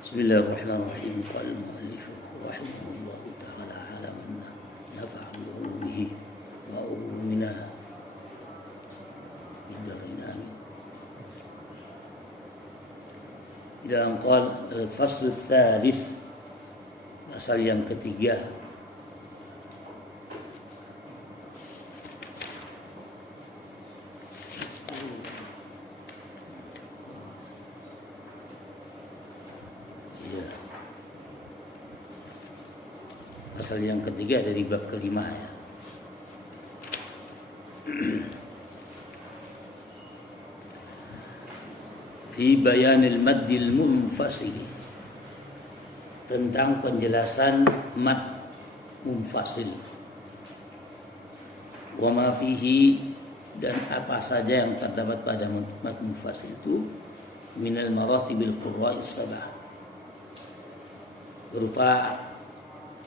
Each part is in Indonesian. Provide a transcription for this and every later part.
Bismillahirrahmanirrahim. Qala al-mu'allif rahimahullah ta'ala ala man nafa'a bi ulumihi wa ulumina bidarin amin. Ila qala al-fasl ats-tsalits, pasal yang ketiga. Pasal yang ketiga dari bab kelima ya. Fi bayanil maddil munfasil, tentang penjelasan mad munfasil. Wa ma fihi, dan apa saja yang terdapat pada mad munfasil itu minal maratibil qurra'is sabah, berupa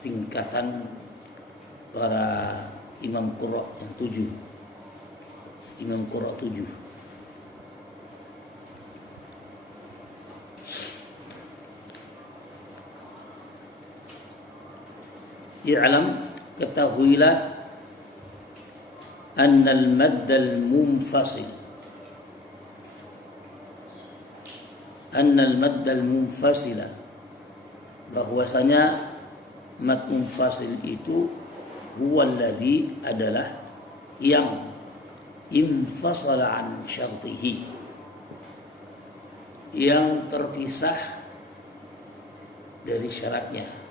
tingkatan para imam qurra yang 7. Imam qurra 7. I'lam, ketahuilah, annal maddal munfasil, annal maddal munfasila, bahwasanya mad munfasil itu huwallazi, adalah yang infasala an syartihi, yang terpisah dari syaratnya.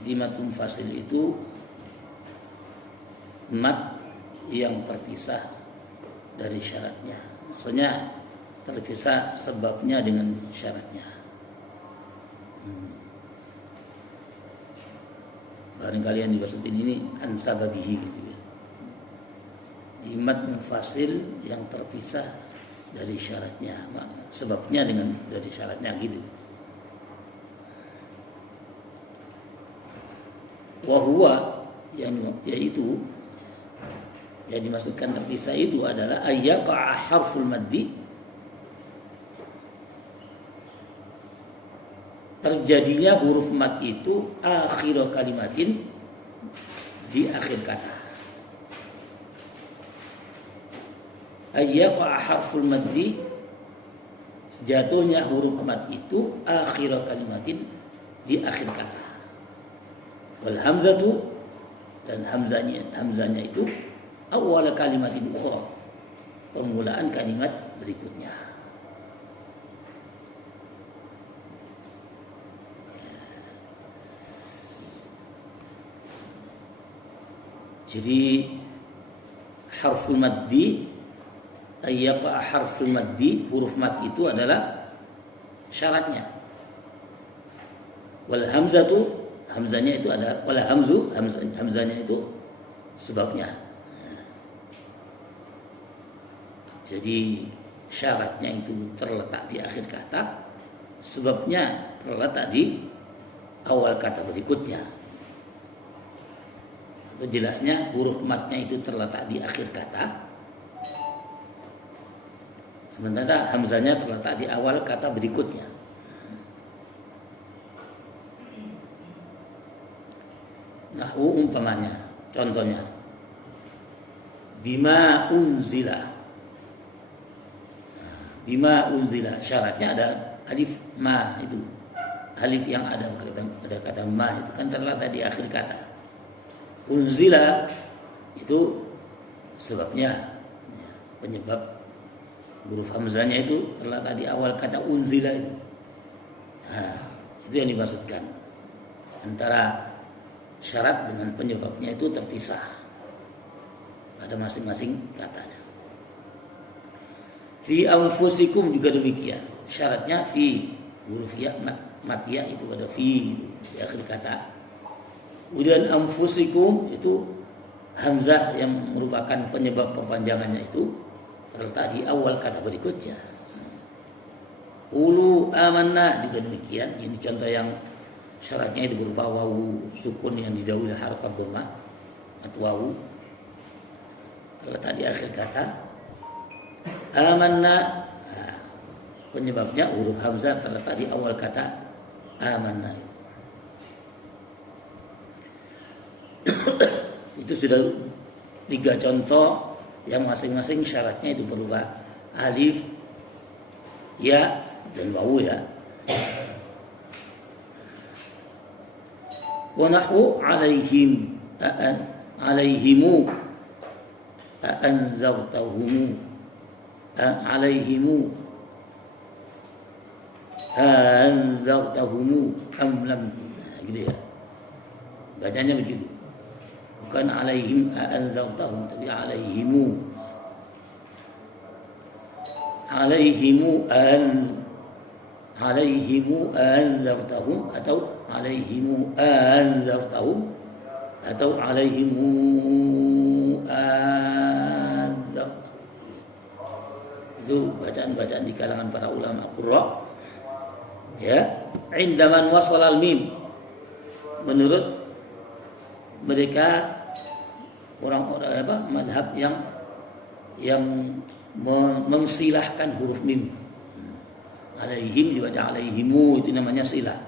Jadi mad munfasil itu mad yang terpisah dari syaratnya. Maksudnya terpisah sebabnya dengan syaratnya. Barangkali yang dimaksudin ini ansababihi gitu ya. Di mad munfasil yang terpisah dari syaratnya, sebabnya dengan dari syaratnya gitu. Wahuwa, yaitu yang dimaksudkan terpisah itu adalah ayyaqa harful maddi, terjadinya huruf mad itu akhir kalimatin, di akhir kata. Ayyaqa harful maddi, jatuhnya huruf mad itu akhir kalimatin, di akhir kata. Wal hamzatu, dan hamzanya itu awal kalimatin ukhra, permulaan kalimat berikutnya. Jadi harful maddi, ayyaqa harful maddi, huruf mad itu adalah syaratnya. Wal hamzatu, hamzanya itu ada, wala hamzu, hamzanya itu sebabnya. Jadi syaratnya itu terletak di akhir kata, sebabnya terletak di awal kata berikutnya. Itu jelasnya huruf madnya itu terletak di akhir kata, sementara hamzanya terletak di awal kata berikutnya. Nahwu umpamanya, contohnya bima unzila. Bima unzila, syaratnya ada alif ma, itu alif yang ada pada kata ma itu kan terletak di akhir kata. Unzila itu sebabnya, penyebab huruf hamzanya itu terletak di awal kata unzila itu. Nah, itu yang dimaksudkan, antara syarat dengan penyebabnya itu terpisah pada masing-masing katanya. Fi anfusikum juga demikian, syaratnya fi, huruf ya mad ya itu pada fi itu di akhir kata. Kemudian anfusikum itu hamzah yang merupakan penyebab perpanjangannya itu terletak di awal kata berikutnya. Qulu amanna juga demikian. Ini contoh yang syaratnya itu berupa wawu sukun yang didahului harakat dhammah atau wawu. Kalau tadi akhir kata amanna, penyebabnya huruf hamzah terletak di awal kata amanna. Itu sudah 3 contoh yang masing-masing syaratnya itu berupa alif, ya, dan wawu ya. Wa nahwu alaihim alaihimu anzartahumu alaihimu anzartahumu am lam, gitu ya. Bacanya begitu. Bukan alaihim anzartahum, tapi alaihimu. Alaihimu anzartahum atau alaihimu anzartahum atau alaihimu anzartahum. Itu bacaan-bacaan di kalangan para ulama qurra. Ya, indaman wasal al-mim, menurut mereka orang-orang madhab yang mensilahkan huruf mim. Alaihim dibaca alaihimu, itu namanya silah.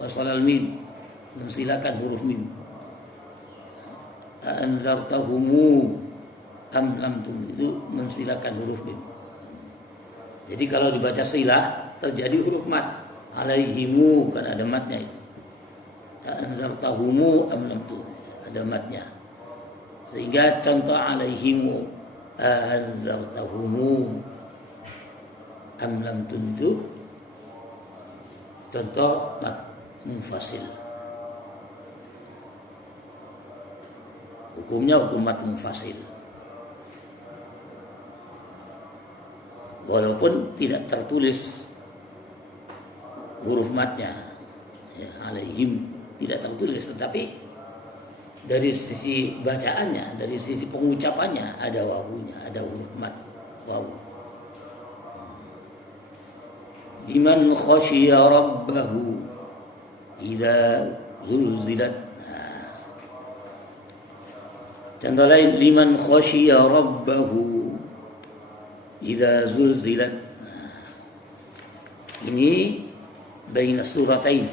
Wasal al-mim, mensilahkan huruf mim. Anzartahumu am lam tum, itu mensilahkan huruf mim. Jadi kalau dibaca silah terjadi huruf mat. Alaihimu kan ada matnya itu. Anzartahumu am lam tum, ada matnya. Sehingga contoh alaihimu anzartahumu am lam tum itu contoh mat munfasil. Hukumnya hukum mat munfasil. Walaupun tidak tertulis huruf matnya, ya, alaihim tidak tertulis, tetapi dari sisi bacaannya, dari sisi pengucapannya ada wawunya, ada huruf mat wawu. Liman khasyiya rabbahu idza zulzilat. Contoh lain, liman khasyiya rabbahu idza zulzilat. Ini baina suratain,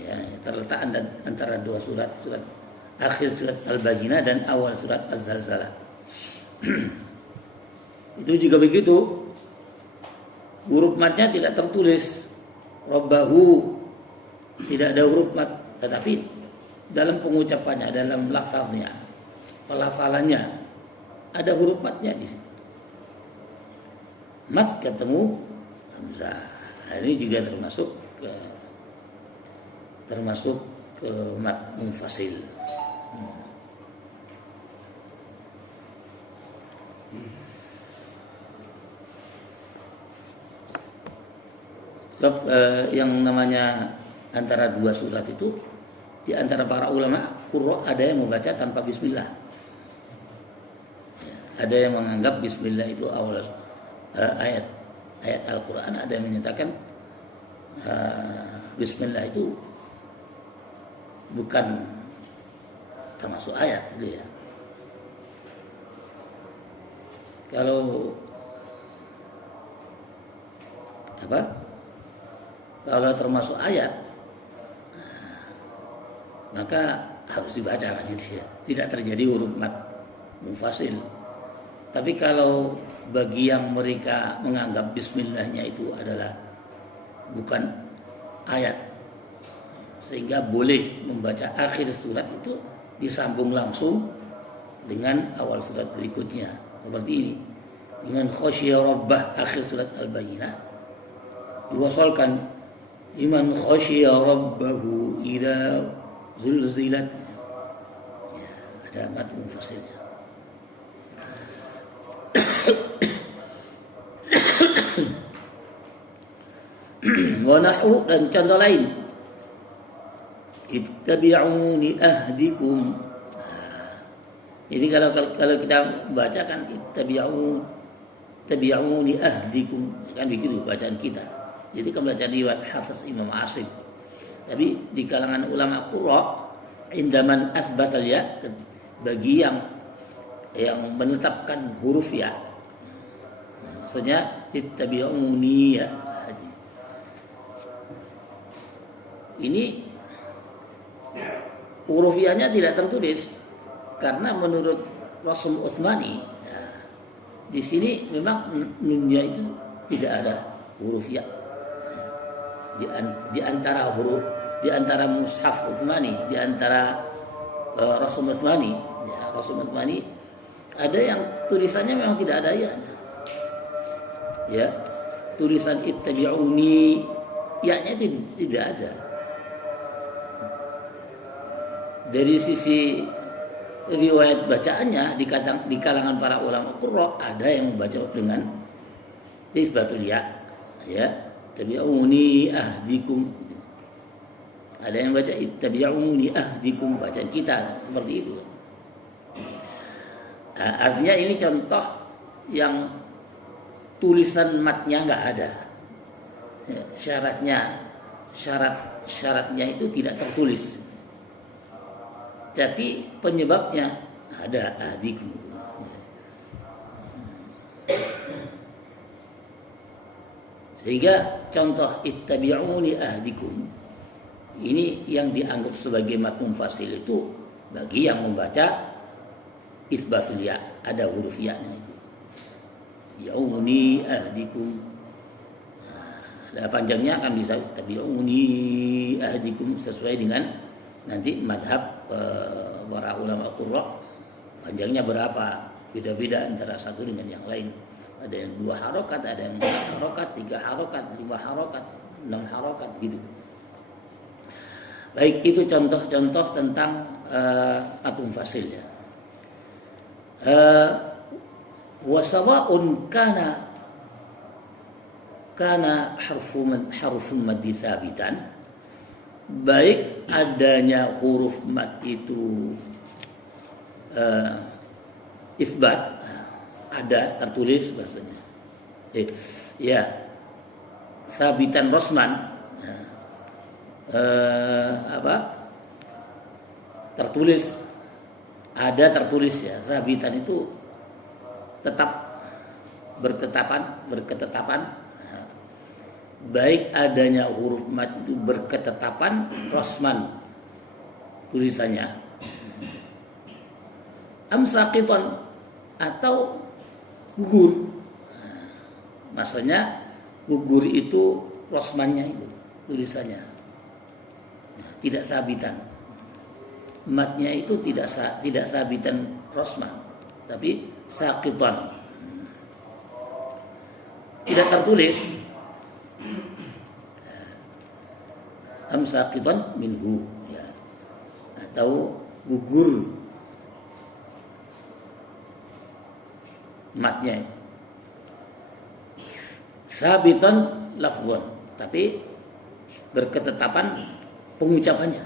ya, terletak antara 2 surat, surat akhir surat Al-Bayyinah dan awal surat Az-Zalzalah. Itu juga begitu. Huruf matnya tidak tertulis. Rabbahu tidak ada huruf mat, tetapi dalam pengucapannya, dalam lafaznya, pelafalannya ada huruf matnya di situ. Mat ketemu hamzah. Nah, ini juga termasuk ke mat munfasil. Sebab yang namanya antara 2 surat itu, di antara para ulama qurra ada yang membaca tanpa bismillah. Ada yang menganggap bismillah itu awal ayat Al-Quran, ada yang menyatakan bismillah itu bukan termasuk ayat, gitu ya. Kalau termasuk ayat, maka harus dibaca, gitu ya. Tidak terjadi huruf mat munfasil. Tapi kalau bagi yang mereka menganggap bismillahnya itu adalah bukan ayat, sehingga boleh membaca akhir surat itu disambung langsung dengan awal surat berikutnya, seperti ini. Liman khasyiya rabbah, akhir surat Al-Bayyinah diwasalkan liman khasyiya rabbahu idza zulzilat, ya, ada mat munfasilnya. Wa nahu, dan contoh lain, ittabi'uni ahdikum. Jadi kalau kita baca kan ittabi'uni ahdikum, kan begitu bacaan kita. Jadi kan baca riwayat Hafiz Imam Asim. Tapi di kalangan ulama qurra indaman asbatal ya, bagi yang menetapkan huruf ya, maksudnya ittabi'uni ya, ini huruf ya-nya tidak tertulis karena menurut Rasul Utsmani ya, di sini memang nunnya itu tidak ada huruf ya. Di antara huruf, di antara mushaf Utsmani, di antara Rasul Utsmani, ya, Rasul Utsmani ada yang tulisannya memang tidak ada ya. Ya, tulisan ittabi'uni ya-nya tidak ada. Dari sisi riwayat bacaannya di kalangan para ulama qurra ada yang membaca dengan isbatul ya, ya, tabi'uni ahdikum. Ada yang baca ittabi'uni ahdikum, bacaan kita seperti itu. Nah, artinya ini contoh yang tulisan matnya nggak ada. Ya, syaratnya itu tidak tertulis. Tapi penyebabnya ada ahdikum. Sehingga contoh ittabi'uni ahdikum ini yang dianggap sebagai matnun fasil itu bagi yang membaca isbatul ya, ada huruf ya-nya itu. Ya'uni ahdikum. Nah, panjangnya akan bisa tabi'uni ahdikum sesuai dengan nanti madhab para ulama qurra. Panjangnya berapa? Beda-beda antara satu dengan yang lain. Ada yang 2 harokat, ada yang 4 harokat, 3 harokat, 5 harokat, 6 harokat gitu. Baik, itu contoh-contoh tentang matnun fasil ya. Wa sawa'un kana harfun maddi tsabitan, baik adanya huruf mad itu isbat, ada tertulis bahasanya. Ya, sabitan rosman, tertulis, ada tertulis ya. Sabitan itu tetap berketetapan. Baik adanya huruf mad itu berketetapan rosman tulisannya, amsaqiton atau gugur. Maksudnya gugur itu rosmannya itu tulisannya, tidak sabitan. Matnya itu tidak sabitan rosman, tapi saqiton, tidak tertulis. Amsaqiton minhu ya, atau gugur matnya. Sabiton lafzon, tapi berketetapan pengucapannya.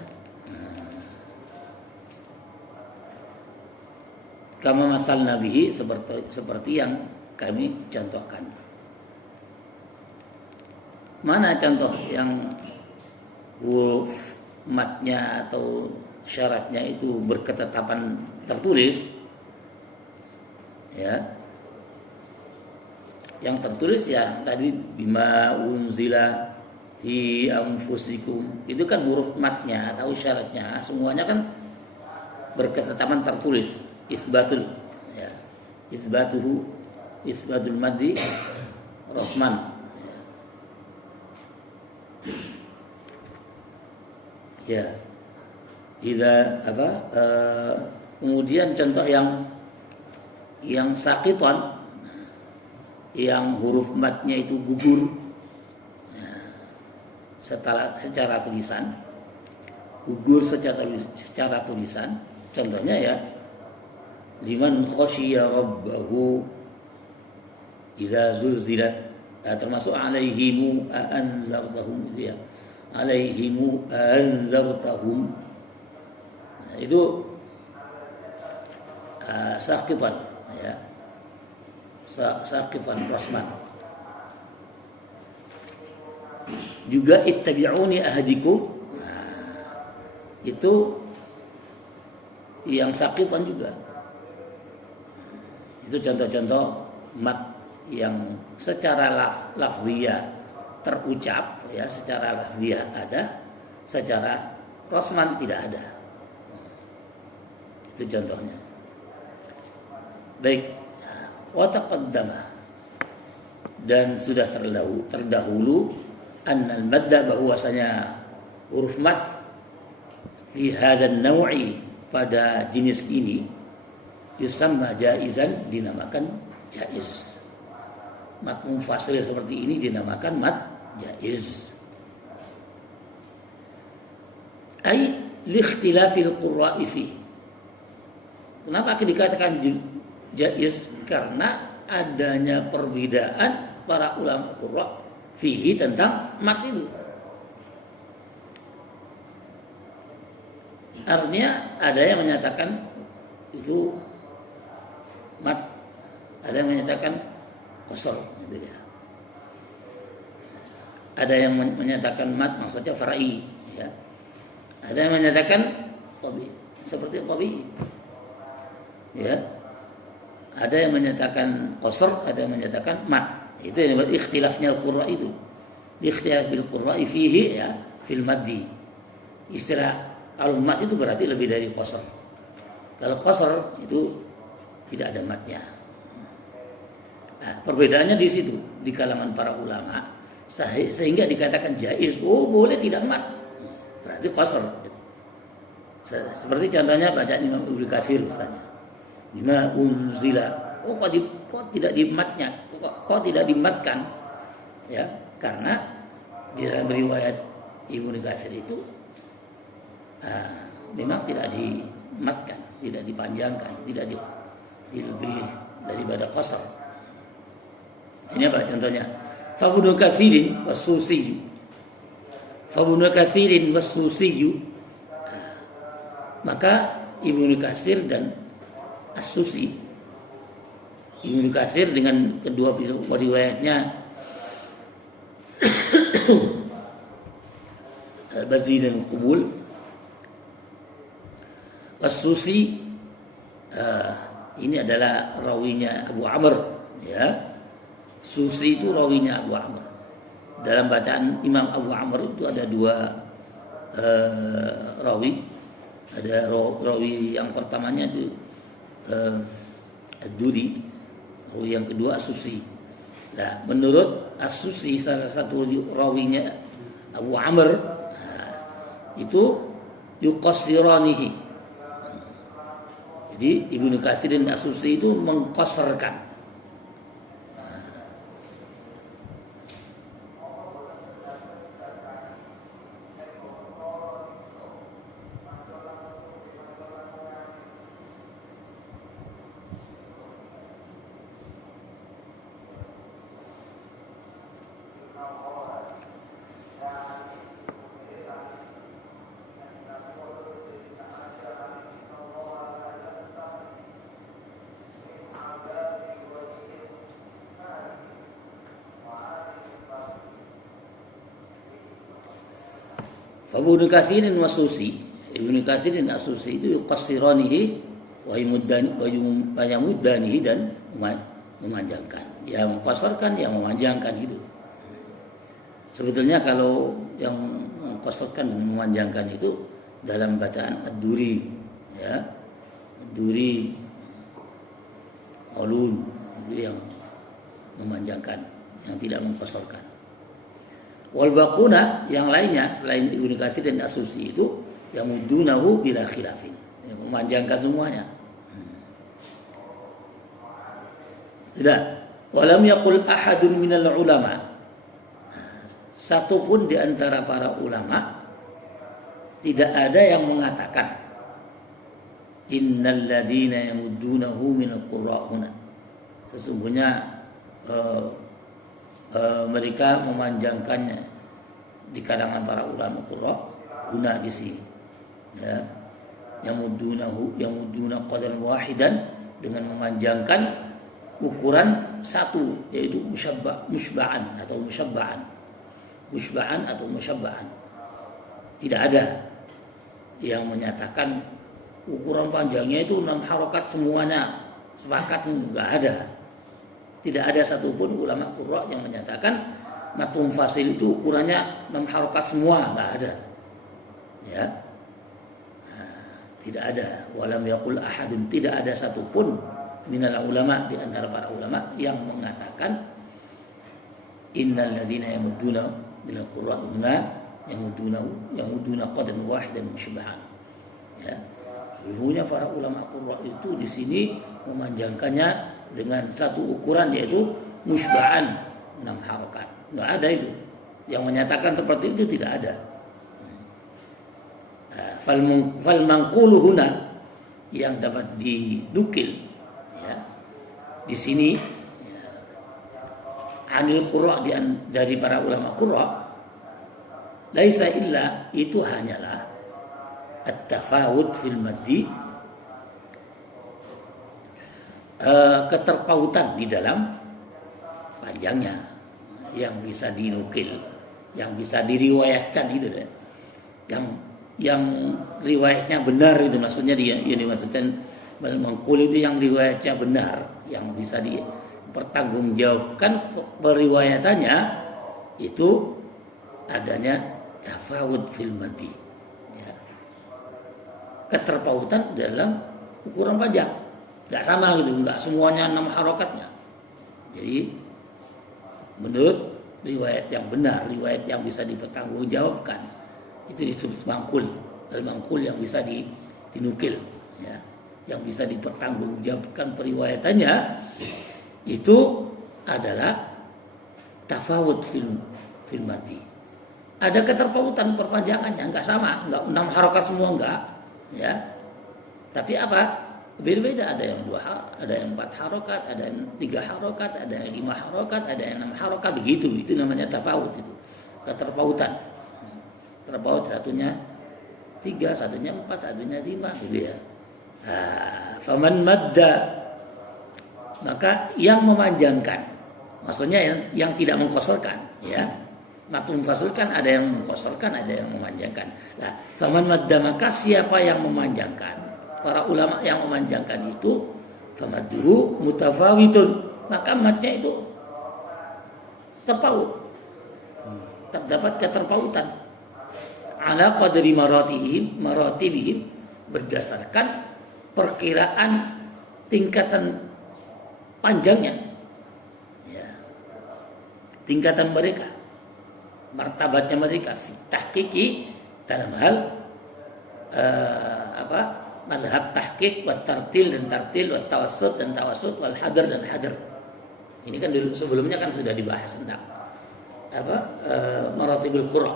Kama masal nabihi, seperti yang kami contohkan. Mana contoh yang huruf matnya atau syaratnya itu berketetapan tertulis ya? Yang tertulis ya tadi bima unzila fi anfusikum, itu kan huruf matnya atau syaratnya semuanya kan berketetapan tertulis, isbatul ya, isbatul maddi rosman ya. Kemudian contoh yang sakiton, yang huruf matnya itu gugur secara tulisan, gugur secara tulisan. Contohnya ya, liman khasyiya rabbahu idza zulzilat, termasuk alaihimu anzartahum ya, alaihimu anzartahum, itu sakitan ya, sakitan rasman. juga ittabi'uni ahdikum. Nah, itu yang sakitan juga. Itu contoh-contoh mat yang secara lafziyah terucap, ya, secara lafziyah ada, secara rosman tidak ada. Itu contohnya. Baik, wa taqaddama, dan sudah terdahulu annal madda, bahwasanya huruf mad fi hadzal naw'i, pada jenis ini, yusamma jaizan, dinamakan jaiz. Mad munfasil seperti ini dinamakan mad jaiz. Ai liikhtilafil qurra'i fihi. Kenapa dikatakan jaiz? Karena adanya perbedaan para ulama qurra fihi tentang mad itu. Artinya ada yang menyatakan itu mad, ada yang menyatakan qasar, gitu ya. Ada yang menyatakan mad maksudnya farai, ya. Ada yang menyatakan tabi, seperti tabi, ya. Ada yang menyatakan qasar, ada yang menyatakan mad. Itu yang ikhtilafnya al-qurra itu. Ikhtilafil qurra'i fihi, ya, fil maddi. Istilah kalau mad itu berarti lebih dari qasar. Kalau qasar itu tidak ada madnya. Nah, perbedaannya di situ, di kalangan para ulama, sehingga dikatakan jaiz. Oh, boleh tidak mad, berarti qasar. Seperti contohnya bacaan Imam Ibnu Katsir misalnya, bima unzila. Oh, kok tidak dimatnya, kok tidak dimatkan, ya, karena di dalam riwayat Ibnu Katsir itu memang tidak dimatkan, tidak dipanjangkan, tidak lebih daripada qasar. Ini apa contohnya? Fabunu katsirin was-susi. Fabunu katsirin was-susi. Maka Ibnu Katsir dan As-Susi. Ibnu Katsir dengan kedua riwayatnya Al-Bazzi dan Qubul. As-Susi ini adalah rawinya Abu Amr, ya. Susi itu rawinya Abu Amr. Dalam bacaan Imam Abu Amr itu ada dua rawi. Ada rawi yang pertamanya itu Ad-Duri, rawi yang kedua As-Susi. Nah, menurut As-Susi, salah satu rawinya Abu Amr, itu yuqassiranihi. Jadi Ibnu Katsir dan As-Susi itu mengqasarkan. Ibnu Katsir dan As-Susi, Ibnu Katsir dan As-Susi itu yuqassiranihi wa yamuddanihi, dan memanjangkan. Ya mengqasarkan, yang memanjangkan gitu. Sebetulnya kalau yang mengqasarkan dan memanjangkan itu dalam bacaan Ad-Duri, ya. Ad-Duri, Qalun, itu yang memanjangkan, yang tidak mengqasarkan. Wal baquna, yang lainnya selain Ibnu Katsir dan As-Susi itu yang mudunahu bila khilafin, yang memanjangkan semuanya. Tidak. Walam yaqul ahadun minal ulama, satu pun di antara para ulama tidak ada yang mengatakan innal ladzina yamuddunahu minal qurra'una, sesungguhnya mereka memanjangkannya di kalangan para ulama qurra, guna di sini, ya, yang muduna qadran wahidan, dengan memanjangkan ukuran satu, yaitu musyabban atau musyabba'an. musybahan atau musyabbahan. Tidak ada yang menyatakan ukuran panjangnya itu 6 harokat semuanya sepakat, enggak ada. Tidak ada satupun ulama qurra yang menyatakan matun fasil itu ukurannya 6 harokat semua, enggak ada. Ya. Tidak ada. Walam yaqul ahadun, tidak ada satupun minal ulama, di antara para ulama yang mengatakan innal ladzina yamudduna minal qurra'una yamuduna qadan wahidan musybahan. Ya. Seluruhnya para ulama qurra itu di sini memanjangkannya dengan satu ukuran, yaitu musybahan 6 harokat. Enggak ada itu. Yang menyatakan seperti itu tidak ada. Fal manqulu huna, yang dapat dinukil ya, di sini ya, anil qurra, dari para ulama qurra, laisa illa, itu hanyalah at-tafawut fil maddi, keterpautan di dalam panjangnya yang bisa dinukil, yang bisa diriwayatkan itu deh. Yang riwayatnya benar itu maksudnya, dia yang dimaksudkan mengkul itu yang riwayatnya benar, yang bisa dipertanggungjawabkan periwayatannya, itu adanya tafawud fil maddi ya. Keterpautan dalam ukuran panjang, nggak sama gitu, nggak semuanya 6 harokatnya. Jadi menurut riwayat yang benar, riwayat yang bisa dipertanggungjawabkan, itu disebut mangkul. Al-mangkul yang bisa dinukil ya, yang bisa dipertanggungjawabkan periwayatannya, itu adalah tafawud fil maddi. Ada keterpautan perpanjangannya, enggak sama, enggak 6 harokat semua, enggak ya. Tapi apa? Berbeda, ada yang 2 ada yang 4 harokat, ada yang 3 harokat, ada yang 5 harokat, ada yang 6 harokat, begitu. Itu namanya tafawud, itu keterpautan. Terpaut, satunya 3, satunya 4, satunya 5 gitu ya. Faman madda, maka yang memanjangkan, maksudnya yang tidak mengkosorkan ya. Matun fasul kan ada yang mengkosorkan, ada yang memanjangkan. Nah, faman madda, maka siapa yang memanjangkan, para ulama yang memanjangkan itu, famadduhu mutafawitun, maka matnya itu terpaut, terdapat keterpautan, ala qadri maratibihim, berdasarkan perkiraan tingkatan panjangnya ya, tingkatan mereka, martabatnya mereka, tahqiqi, dalam hal madhab tahqiq, wa tartil dan tartil, wa tawassut dan tawassut, wal hadar dan hadar. Ini kan dulu sebelumnya kan sudah dibahas tentang maratibul qurra.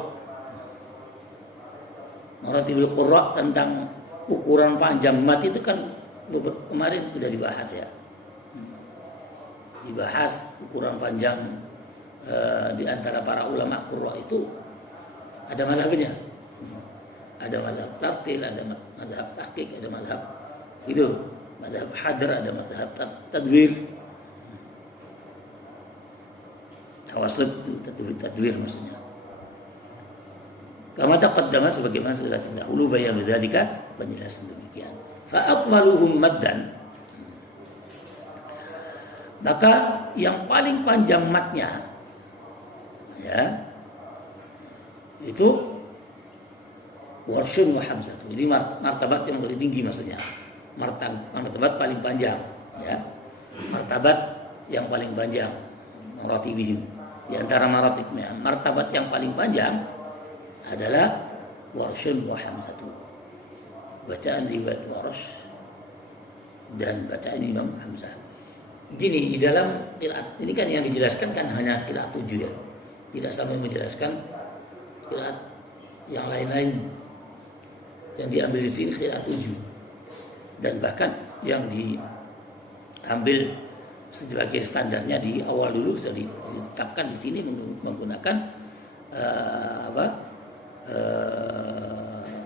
Maratibul qurra tentang ukuran panjang mat itu kan kemarin sudah dibahas ya. Dibahas ukuran panjang di antara para ulama qurra itu ada mazhabnya. Ada mazhab tartil, ada mazhab tahqiq, ada mazhab itu, mazhab hadar, ada mazhab tadwir. Tawassut itu tadwir maksudnya. Kama taqaddama, sebagaimana sudah terdahulu bayan dzalika, penjelasan demikian. Fa aqwaluhum maddan, maka yang paling panjang matnya ya itu warsyun wa hamzah. Jadi martabat yang paling tinggi maksudnya. Martabat paling panjang ya. Martabat yang paling panjang, maratibihim. Di antara maratibnya, martabat yang paling panjang adalah warsyun wa hamzah. Bacaan riwayat Warsh dan bacaan Imam Hamzah. Gini, di dalam qiraat ini kan yang dijelaskan kan hanya qiraat 7 ya. Tidak sampai menjelaskan qiraat yang lain-lain. Yang diambil di sini qiraat 7. Dan bahkan yang diambil sebagai standarnya di awal dulu sudah ditetapkan di sini menggunakan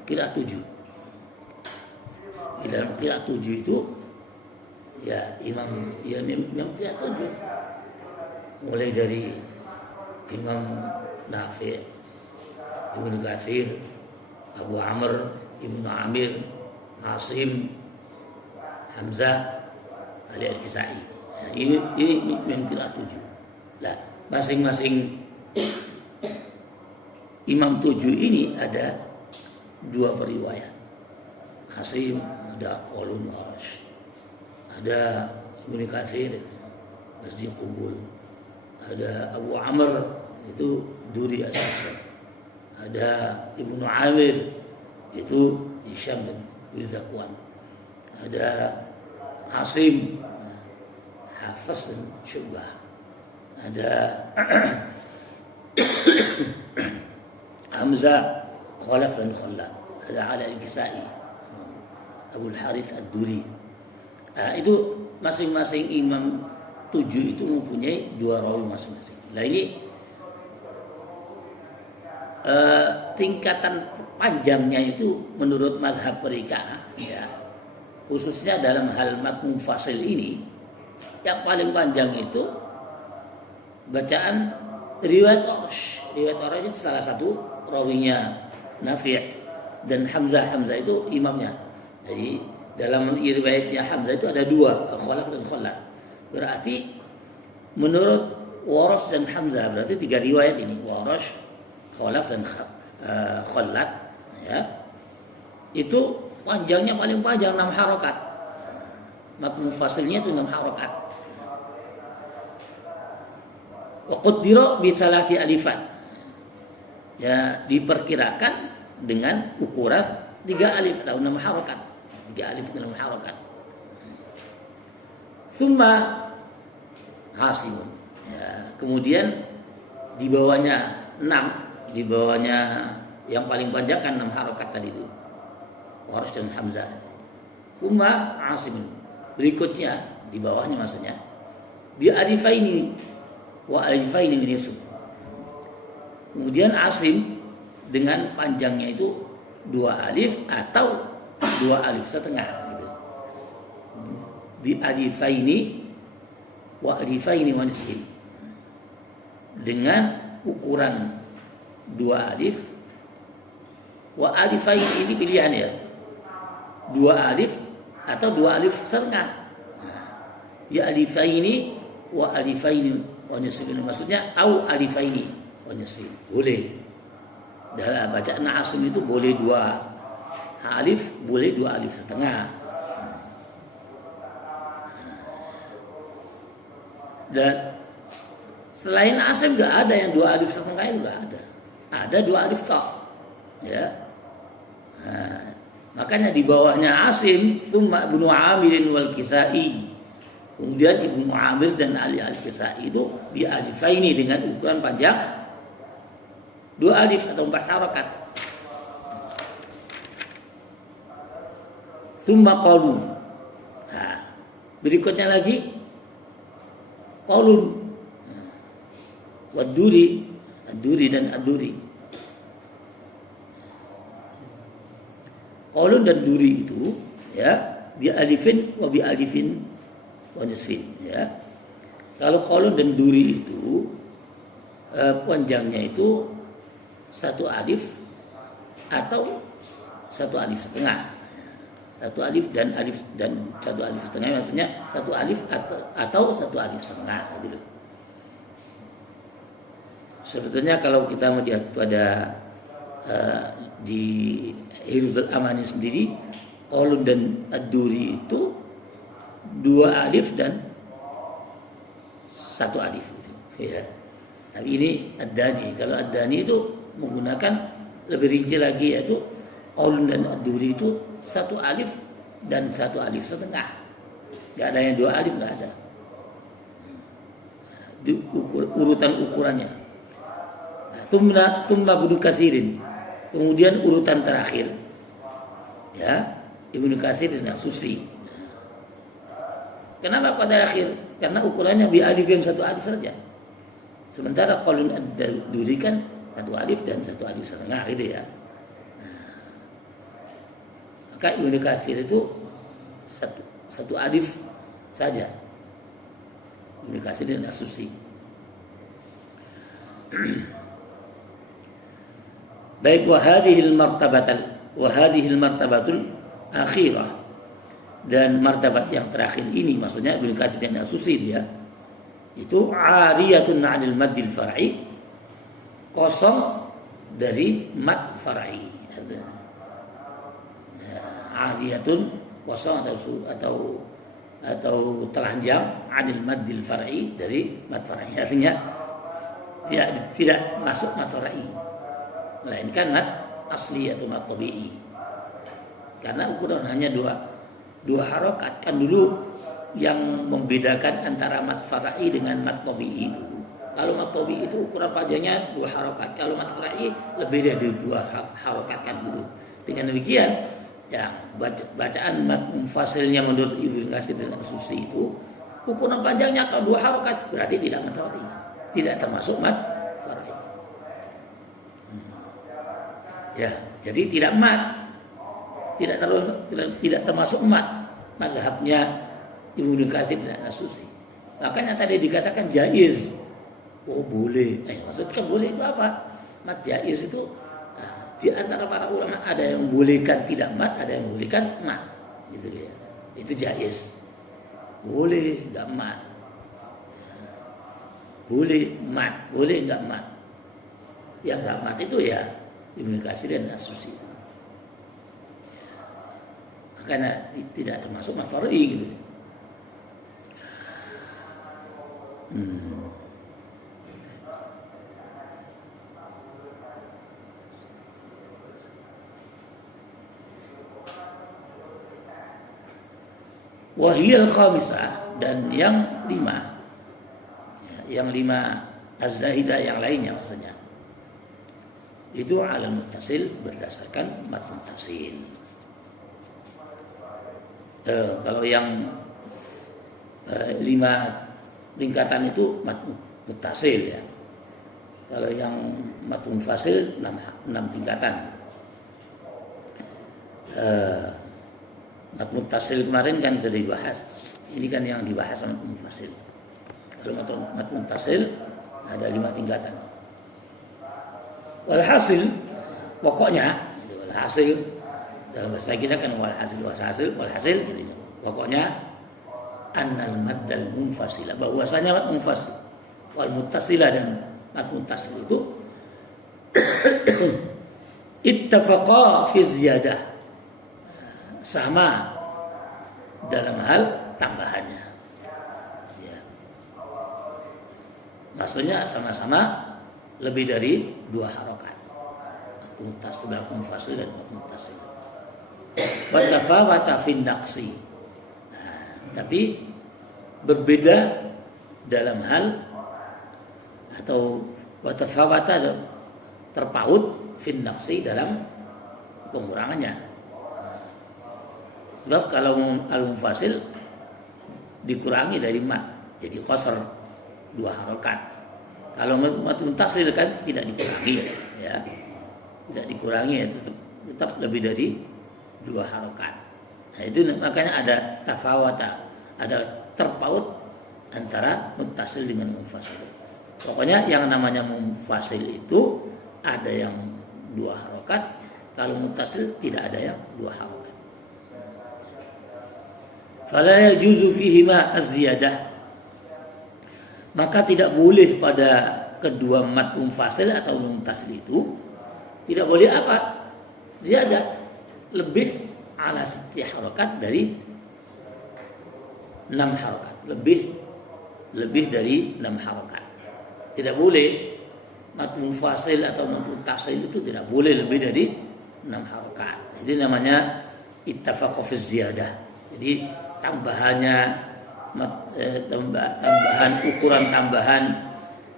qiraat 7. Di dalam qiraat 7 itu ya imam qiraat 7 mulai dari Imam Nafi', Ibnu Katsir, Abu Amr, Ibnu Amir, Asim, Hamzah, Ali Al-Kisai. Nah, ini memang tidak 7. Lah, masing-masing imam 7 ini ada 2 periwayat. Asim ada qaulun Warash, ada Ibnu Katsir Masjid Kumbul, ada Abu Amr itu Duri Asasya, ada Ibnu Amir itu Hisham dan Zakwan, ada Asim Hafs dan Syu'bah, ada Hamzah Khalaf dan Khallad, ada Ala Al-Kisai, Abu Al-Harith Ad-Duri. Nah, itu masing-masing imam 7 itu mempunyai 2 rawi masing-masing. Nah, ini tingkatan panjangnya itu menurut mazhab mereka, ya, khususnya dalam hal matn fasil ini, yang paling panjang itu bacaan riwayat Warash. Riwayat Warash itu salah satu rawinya Nafi' dan Hamzah itu imamnya. Jadi dalam riwayatnya Hamzah itu ada 2, Khalaf dan Khallad. Berarti menurut Warash dan Hamzah berarti 3 riwayat ini, Warash, Khalaf dan Khallad, ya. Itu panjangnya paling panjang 6 harokat. Matn fasilnya itu 6 harokat. Wa qaddira bi 3 alifat. Ya, diperkirakan dengan ukuran 3 alif atau 6 harokat. 3 alif dan 6 harokat. Tsumma Hasimun. Ya, kemudian di bawahnya 6, di bawahnya yang paling panjang kan 6 harokat tadi itu, Warash dan Hamzah. Tsumma Hasimun. Berikutnya di bawahnya maksudnya bi alifaini wa alifaini min yusuf. Kemudian Asim dengan panjangnya itu 2 alif atau 2 alif setengah gitu. Bi alifaini wa alifaini wa nisfin. Dengan ukuran 2 alif wa alifaini, ini pilihan ya. 2 alif atau 2 alif setengah. Ya alifaini wa alifaini wa nisfin, maksudnya au alifaini wa nisfin. Boleh. Dalam bacaan Asim itu boleh 2 alif, boleh 2 alif setengah. Dan selain Asim enggak ada yang 2 alif setengah, itu enggak ada. Ada 2 alif tok. Ya. Nah, makanya di bawahnya Asim tsumma Ibnu Amir wal Kisai. Kemudian Ibnu Amir dan Ali Al-Kisai itu bi alifaini dengan ukuran panjang 2 alif atau 4 harokat. Tsumma qaulun. Nah, berikutnya lagi qaulun. Wad-Duri, Ad-Duri dan Ad-Duri. Qaulun dan Duri itu ya bi alifin wa bi alifin wa nisfin, ya. Kalau qaulun dan Duri itu panjangnya itu 1 alif atau 1 alif setengah. 1 alif dan 1 alif setengah, maksudnya 1 alif atau 1 alif setengah gitu loh. Sebetulnya kalau kita melihat pada di Hifdzul Amani sendiri, qaulun dan Ad-Duri itu 2 alif dan 1 alif gitu, ya. Tapi ini Ad-Dani. Kalau Ad-Dani itu menggunakan lebih rinci lagi, yaitu qaulun dan Ad-Duri itu 1 alif dan 1 alif setengah. Enggak ada yang 2 alif, enggak ada. Urutan ukurannya. Tsumma Ibnu Katsirin. Kemudian urutan terakhir, ya, Ibnu Katsir dan Susi. Kenapa pada akhir? Karena ukurannya bi alifin 1 alif saja. Sementara qaulun Ad-Duri kan 1 alif dan 1 alif setengah gitu ya. Maka Ibnu Katsir itu satu alif saja. Ibnu Katsir dan As-Susi. Baik, wa hadhil martabatul akhirah, dan martabat yang terakhir ini maksudnya Ibnu Katsir dan As-Susi dia itu ariyatun 'anil maddil far'i, kosong dari mad far'i. Ariyatun kosong atau telanjang 'anil maddil far'i, dari mad far'i, artinya tidak masuk mad far'i, melainkan mad asli atau mad tabi'i. Karena ukuran hanya dua harokat. Kan dulu yang membedakan antara mad far'i dengan mad tabi'i itu, kalau mad tabi'i itu ukuran panjangnya 2 harokat, kalau mad far'i lebih dari 2 harokat kan gitu. Dengan demikian ya bacaan mad munfasilnya menurut Ibnu Katsir dan As-Susi itu ukuran panjangnya kalau 2 harokat, berarti tidak mad far'i, tidak termasuk mad far'i. Ya, jadi tidak mad, tidak termasuk mat, mazhabnya Ibnu Katsir dan As-Susi. Makanya tadi dikatakan jaiz. Oh boleh. Maksudnya boleh itu apa? Mat jaiz itu di antara para ulama ada yang membolehkan tidak mat, ada yang membolehkan mat. Gitu ya. Itu jaiz. Boleh enggak mat. Boleh mat, boleh enggak mat. Yang enggak mat itu ya Ibnu Katsir dan As-Susi. Karena tidak termasuk mad far'i gitu. Wahiyal khamisah, dan yang 5. Yang 5 az-zahidah yang lainnya maksudnya. Itu alal muttasil, berdasarkan mad muttasil. Kalau yang 5 tingkatan itu mad muttasil ya. Kalau yang mad munfasil 6 tingkatan. Mad muttasil kemarin kan sudah dibahas. Ini kan yang dibahas mad munfasil. Kalau mad muttasil ada 5 tingkatan. Walhasil, pokoknya walhasil dalam bahasa kita kan walhasil gitu. Pokoknya annal maddal munfasila, bahwasanya mad munfasil wal muttasila dan mad muttasil itu ittafaqa fi ziyadah, sama dalam hal tambahannya ya. Maksudnya sama-sama lebih dari 2 harokat, muttasil dan munfasil dan muttasil. Wa tafawata fin naqsi, tapi berbeda dalam hal atau wa tafawata terpaut fin naqsi dalam pengurangannya. Sebab kalau al-munfasil dikurangi dari mat, jadi qasr 2 harokat. Kalau mad muttasil kan tidak dikurangi ya. Tidak dikurangi ya, tetap lebih dari 2 harokat. Nah, itu makanya ada tafawata, ada terpaut antara muttasil dengan munfasil. Pokoknya yang namanya munfasil itu ada yang 2 harokat, kalau muttasil tidak ada yang 2 harokat. Fala yajuzu fihi ma az-ziyadah, maka tidak boleh pada kedua mad munfasil atau muttasil itu tidak boleh apa? Ziyadah, lebih ala 6 harokat dari 6 harokat, lebih dari 6 harokat. Tidak boleh mad munfasil atau mad muttasil itu tidak boleh lebih dari 6 harokat. Jadi namanya ittafaqa fi ziyadah. Jadi tambahan ukuran tambahan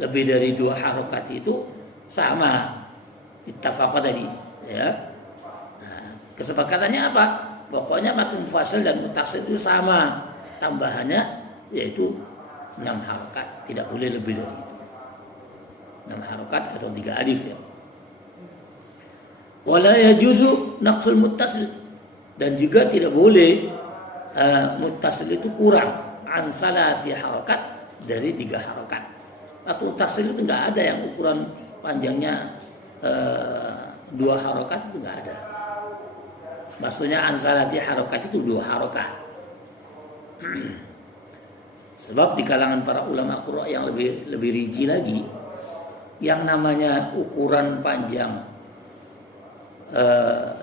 lebih dari 2 harokat itu sama ittafaqa tadi ya. Nah, kesepakatannya apa? Pokoknya mad munfasil dan muttasil itu sama tambahannya, yaitu 6 harokat, tidak boleh lebih dari itu. 6 harokat atau 3 alif ya. Wala yajuzu naqsul muttasil, dan juga tidak boleh muttasil itu kurang an salasi harokat, dari 3 harokat. Atau muttasil itu enggak ada yang ukuran panjangnya dua harokat itu nggak ada. Maksudnya antara harokat itu dua harokat. Sebab di kalangan para ulama qurra yang lebih rinci lagi, yang namanya ukuran panjang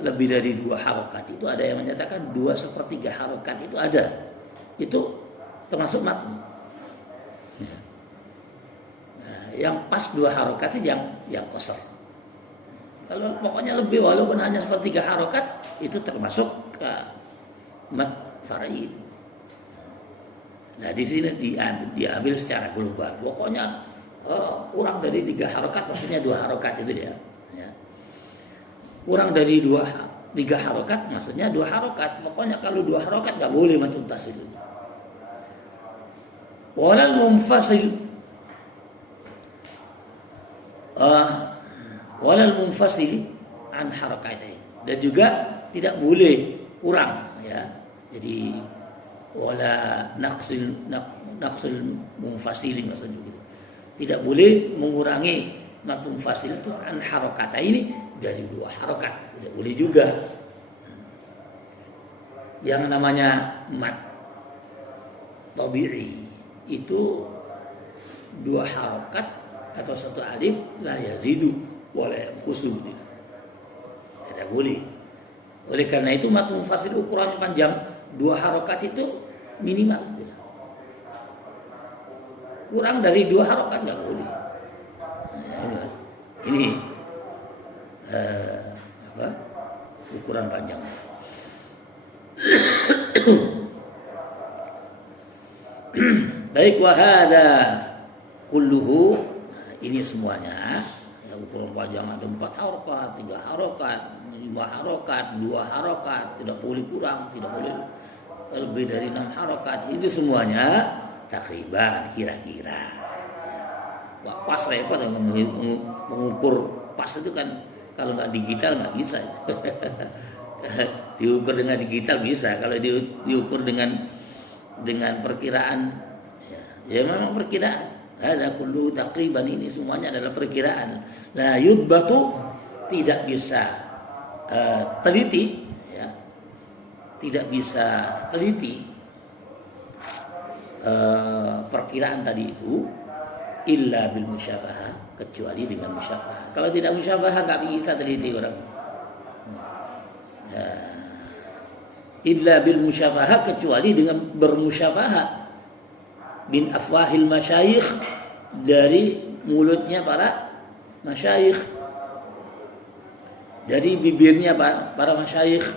lebih dari dua harokat itu ada yang menyatakan 2/3 harokat itu ada, itu termasuk matn. Nah, yang pas dua harokat itu yang qasar. Kalau pokoknya lebih walaupun hanya 1/3 harokat itu termasuk ke mat far'i. Nah di sini diambil secara global. Pokoknya kurang dari 3 harokat, maksudnya 2 harokat itu dia. Ya. Kurang dari 3 harokat, maksudnya 2 harokat. Pokoknya kalau 2 harokat nggak boleh mat muttasil. Walal munfasil, walal munfasil an harakatain. Dan juga tidak boleh kurang, ya. Jadi wala naqsil munfasil maksudnya begitu. Tidak boleh mengurangi mat munfasil itu an harakata ini dari 2 harakat. Tidak boleh juga. Yang namanya mat tabi'i itu 2 harakat atau 1 alif la yazidu wala yanqusu. Tidak boleh. Oleh karena itu mat munfasil ukurannya panjang, 2 harokat itu minimal. Kurang dari 2 harokat nggak boleh. Nah, ini ukuran panjang. Baik, wahada kulluhu, ini semuanya. Ya, ukuran panjang ada 4 harokat, 3 harokat, 5 harokat, 2 harokat, tidak boleh kurang, tidak boleh lebih dari 6 harokat. Itu semuanya takriban, kira-kira. Wah, pas repot mengukur pas itu kan, kalau nggak digital nggak bisa. Diukur dengan digital bisa, kalau diukur dengan perkiraan, ya memang perkiraan. Ada kullu takriban, ini semuanya adalah perkiraan. La yudbatu, tidak bisa teliti, ya. Tidak bisa teliti perkiraan tadi itu illa bil musyafahah, kecuali dengan musyafahah. Kalau tidak musyafahah nggak bisa teliti orang. Ya. Illa bil musyafahah, kecuali dengan bermusyafahah bin afwahil masyayikh, dari mulutnya para masyayikh, dari bibirnya para masyayikh.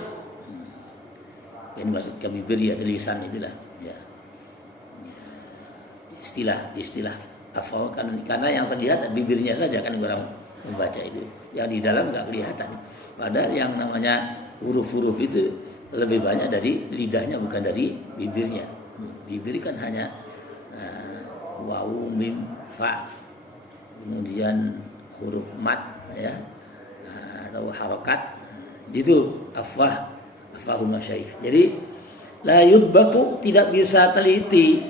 Yang dimaksudkan bibir ya lisan itulah, ya. Istilah afwah, karena yang terlihat bibirnya saja kan orang membaca itu, yang di dalam nggak kelihatan. Padahal yang namanya huruf-huruf itu lebih banyak dari lidahnya, bukan dari bibirnya. Bibir kan hanya wawu, mim, fa, kemudian huruf mat, ya, atau harokat, itu afwahul masyayikh. Jadi la yudbatu, tidak bisa teliti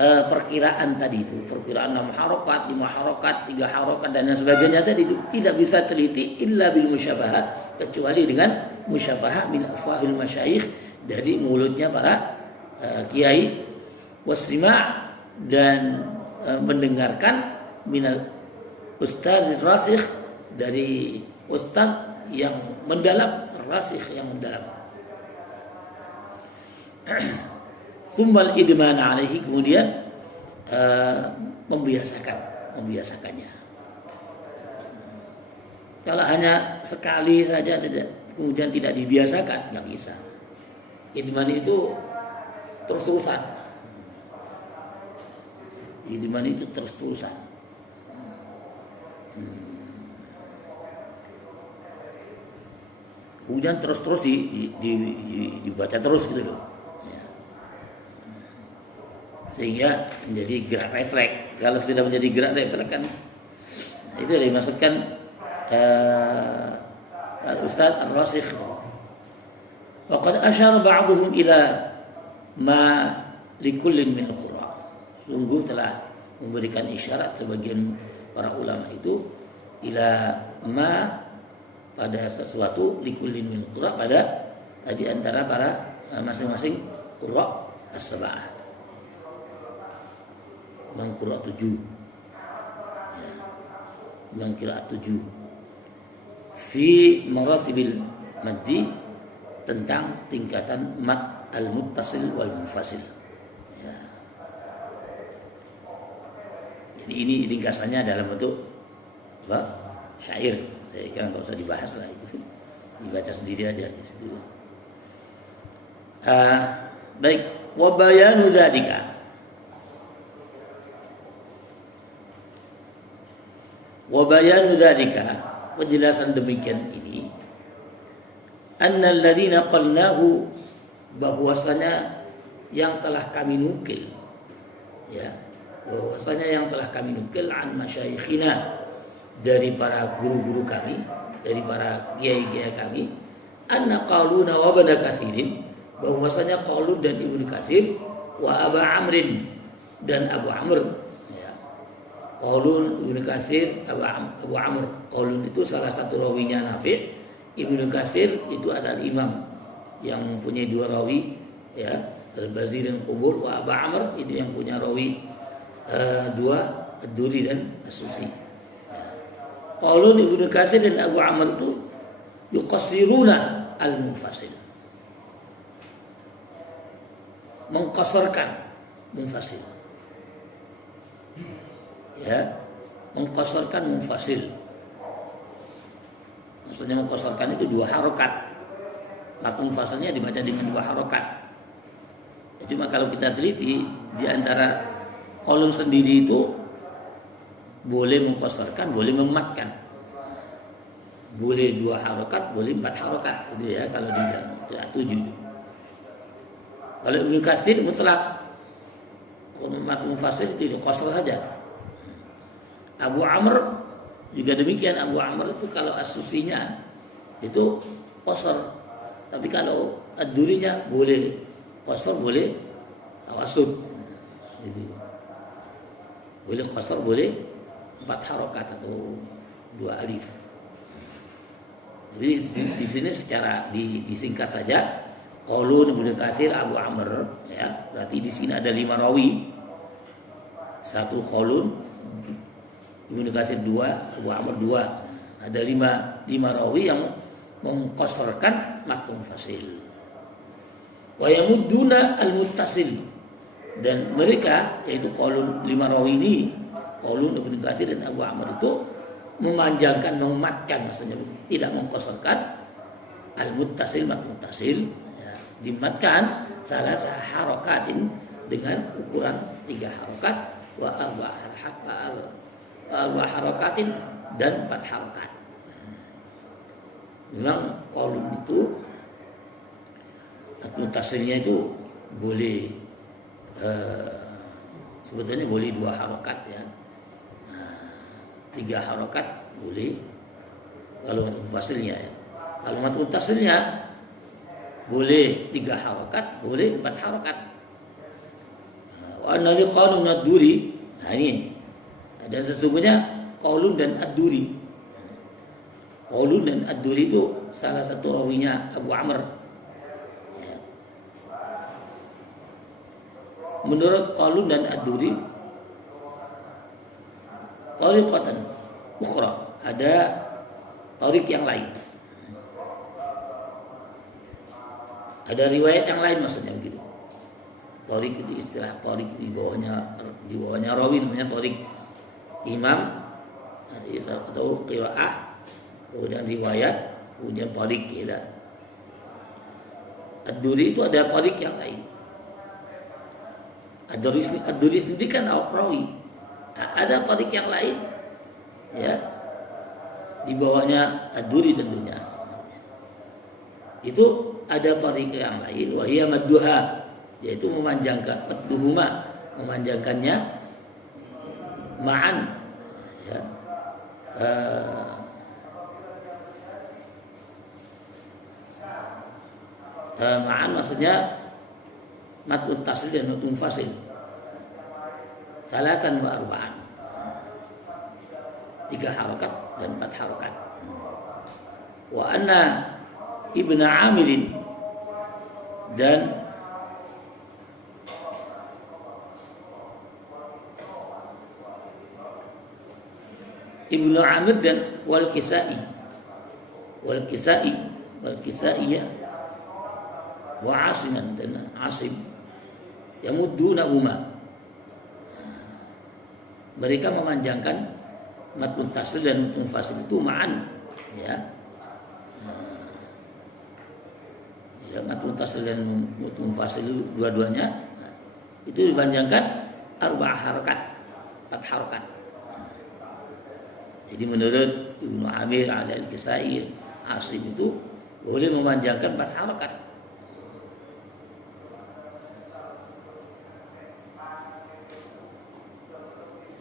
perkiraan tadi itu, perkiraan 6 harokat, 5 harokat, 3 harokat dan sebagainya tadi itu tidak bisa teliti illa bil musyafahah, kecuali dengan musyafahah min afwahil masyayikh, dari mulutnya para kiai, wasima', dan mendengarkan minal ustadz rasikh, dari ustadz yang mendalam, rasikh yang mendalam. Tsummal idman alaihi, kemudian membiasakannya. Kalau hanya sekali saja kemudian tidak dibiasakan, nggak bisa. Idman itu terus-terusan. Idman itu terus-terusan. Kemudian terus-terus dibaca terus gitu loh. Ya. Sehingga menjadi gerak refleks. Kalau sudah menjadi gerak refleks kan, itu yang dimaksudkan Ustaz Ar-Rasikh. Wa qad asyara ba'dhum ila ma likullin min al-Qur'an. Sungguh telah memberikan isyarat sebagian para ulama itu ila ma pada sesuatu likulli min qura pada di antara para masing-masing qurra as-sab'ah. Imam qurra 7. Ya. Imam qiraat 7. Fi maratibil maddi tentang tingkatan mad al-muttasil wal munfasil. Ya. Jadi ini ringkasannya dalam bentuk apa? Syair. Saya kira nggak usah dibahas lah itu, dibaca sendiri aja di situ. Baik, wa bayanu dzalika. Wa bayanu dzalika, penjelasan demikian ini, annal ladzina qalnahu, bahwasanya yang telah kami nukil, ya, bahwasanya yang telah kami nukil an masyayikhina, dari para guru-guru kami, dari para kiai-kiai kami, anna qaluna wa Ibnu Katsirin, bahwasanya Qalun dan Ibnu Katsir, wa Abu Amrin dan Abu Amr, ya. Qalun, Ibnu Katsir, Abu Amr. Qalun itu salah satu rawinya Nafi', Ibnu Katsir itu adalah imam yang mempunyai 2 rawi, ya, Al-Bazir dan Qubur. Wa Abu Amr itu yang punya rawi 2, Ad-Duri dan As-Susi. Qalun, Ibnu Katsir dan Abu Amr itu yuqassiruna al-munfasil, mengqasarkan munfasil, ya, mengqasarkan munfasil. Maksudnya mengqasarkan itu 2 harokat. Maka munfasilnya dibaca dengan 2 harokat. Cuma kalau kita teliti di antara Qalun sendiri itu boleh mengqasarkan, boleh mematkan, boleh 2 harokat, boleh 4 harokat, gitu ya. Kalau di qiraat 7. Kalau Ibnu Katsir mutlak, mat munfasil itu qasar saja. Abu Amr juga demikian. Abu Amr itu kalau as-Susinya itu qasar, tapi kalau ad-Durinya boleh qasar, boleh tawasud, gitu. Boleh qasar, boleh 4 harokat atau 2 alif. Jadi di sini secara disingkat saja, Qalun, Ibnu Katsir, Abu Amr, ya. Berarti di sini ada 5 rawi. 1 Qalun, Ibnu Katsir 2, Abu Amr 2. Ada 5 rawi yang mengqasarkan mat munfasil. Wa yamudduna al-muttasil, dan mereka yaitu Qalun, 5 rawi ini, Qalun, Ibnu Katsir dan Abu Amr itu memanjangkan, mematkan, maksudnya tidak mengqasarkan al-muttasil, mat muttasil, ya, dimatkan salasa harokatin dengan ukuran 3 harokat, wa arba harokatin dan 4 harokat. Memang Qalun itu mat-muttasilnya itu boleh sebetulnya boleh 2 harokat, ya. 3 harokat boleh kalau munfasilnya, ya. Kalau mat muttasilnya boleh 3 harokat, boleh 4 harokat. Wa anna li Qalun ad-Duri, nah ini, dan sesungguhnya Qalun dan ad-Duri. Qalun dan ad-Duri itu salah satu rawinya Abu Amr, ya. Menurut Qalun dan ad-Duri, tariqatan ukhra, ada tariq yang lain, ada riwayat yang lain, maksudnya begitu. Tariq itu istilah tariq, di bawahnya rawi namanya tariq, imam atau qiraah, kemudian riwayat, kemudian tariq, ya. Ad-Duri itu ada tariq yang lain. Ad-Duri sendiri kan rawi, ada tariq yang lain, ya, di bawahnya ad-Duri tentunya. Itu ada tariq yang lain, wa hiya madduha, yaitu memanjangkan, madduhuma, memanjangkannya, ma'an, ya, ma'an maksudnya mat muttasil dan mat munfasil, salatan wa arba'an, 3 harokat dan 4 harokat. Wa anna Ibnu Amir dan Ibnu Amir dan wal Kisai ya wa Asiman dan Asim yamuddunahuma, mereka memanjangkan mat muttasil dan mat munfasil itu ma'an, ya. Ya, mat muttasil dan mat munfasil dua-duanya itu dipanjangkan 4 harakat, 4 harakat. Jadi menurut Ibnu Amir, Al-Kisai, Asim itu boleh memanjangkan 4 harakat.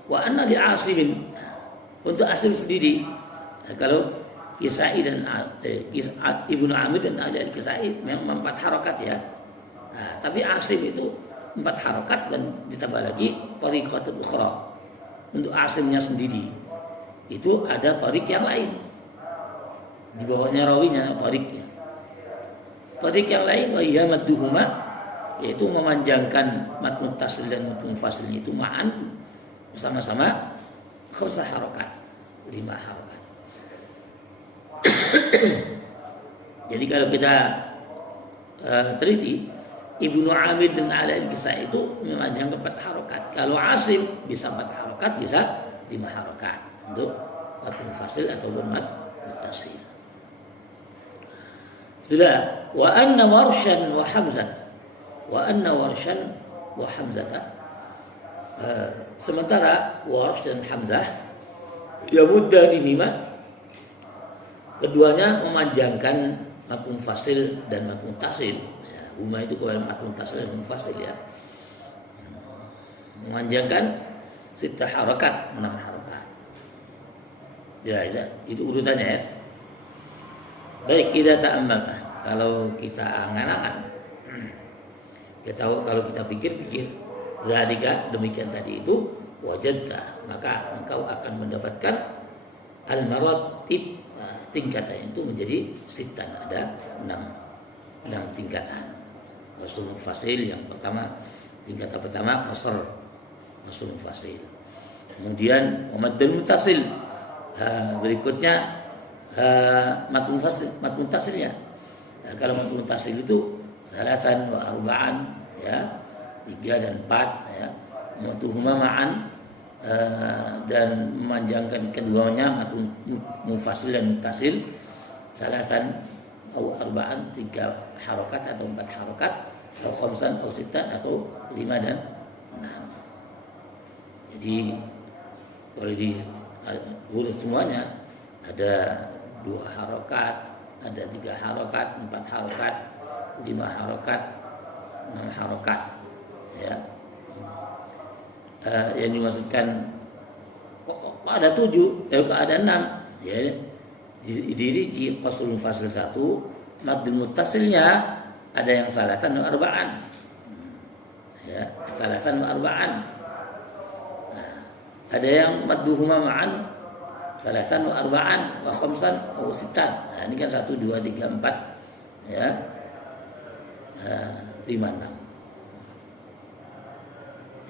Wa anna li Asimin, untuk Asim sendiri, kalau Kisai dan Ibnu Amir dan Al-Kisai memang 4 harakat ya. Nah, tapi Asim itu 4 harakat dan ditambah lagi tariqatul ukhra. Untuk Asimnya sendiri itu ada tariq yang lain. Di bawahnya rawinya tariqnya. Tariq yang lain wa hiya madduhuma, yaitu memanjangkan mat muttasil dan mat munfasil itu ma'an bersama-sama 5 harakat, 5 harakat. Jadi kalau kita teliti, Ibnu Amir dan Al-Kisai itu memanjangkan 4 harakat. Kalau Asim bisa 4 harakat, bisa 5 harakat untuk mat munfasil ataupun mat muttasil. Sudah. Wa anna Warshan wa Hamzah, wa anna Warshan wa Hamzah, sementara Warsh dan Hamzah yamuddanihima, keduanya memanjangkan mat munfasil dan mat muttasil. Ya, huma itu kepada mat muttasil dan munfasil ya. Memanjangkan 6 harakat, 6 harakat. Ya, itu urutannya ya. Baik, idza ta'ammalta, kalau kita angan-angan, kalau kita pikir-pikir, zalika, demikian tadi itu, wajadta, maka engkau akan mendapatkan al-maratib, tingkatan itu menjadi sitan, ada 6 tingkatan. Wasl mufasil yang pertama, tingkatan pertama wasl mufasil. Kemudian maddul muttasil, berikutnya mat muttasilnya. Kalau mat muttasil itu 3 wa 4 ya, 3 dan 4 ya. Matuhuma ma'an, dan memanjangkan keduanya mat munfasil dan muttasil 3 atau 4, 3 harakat atau 4 harakat, atau 5 atau 6 atau 5 dan 6. Jadi kalau di urut semuanya ada 2 harakat, ada 3 harakat, 4 harakat, 5 harakat, 6 harakat ya. Yang dimaksudkan kok ada 7, ada 6 ya, dirinci qaslul mufasil 1, maddul muttasilnya ada yang 3 dan 4 ya, 3 dan 4. Ada yang madduhuma ma'an 3 wa 4 wa 5 wa 6. Nah, ini kan 1 2 3 4 ya. 5 6.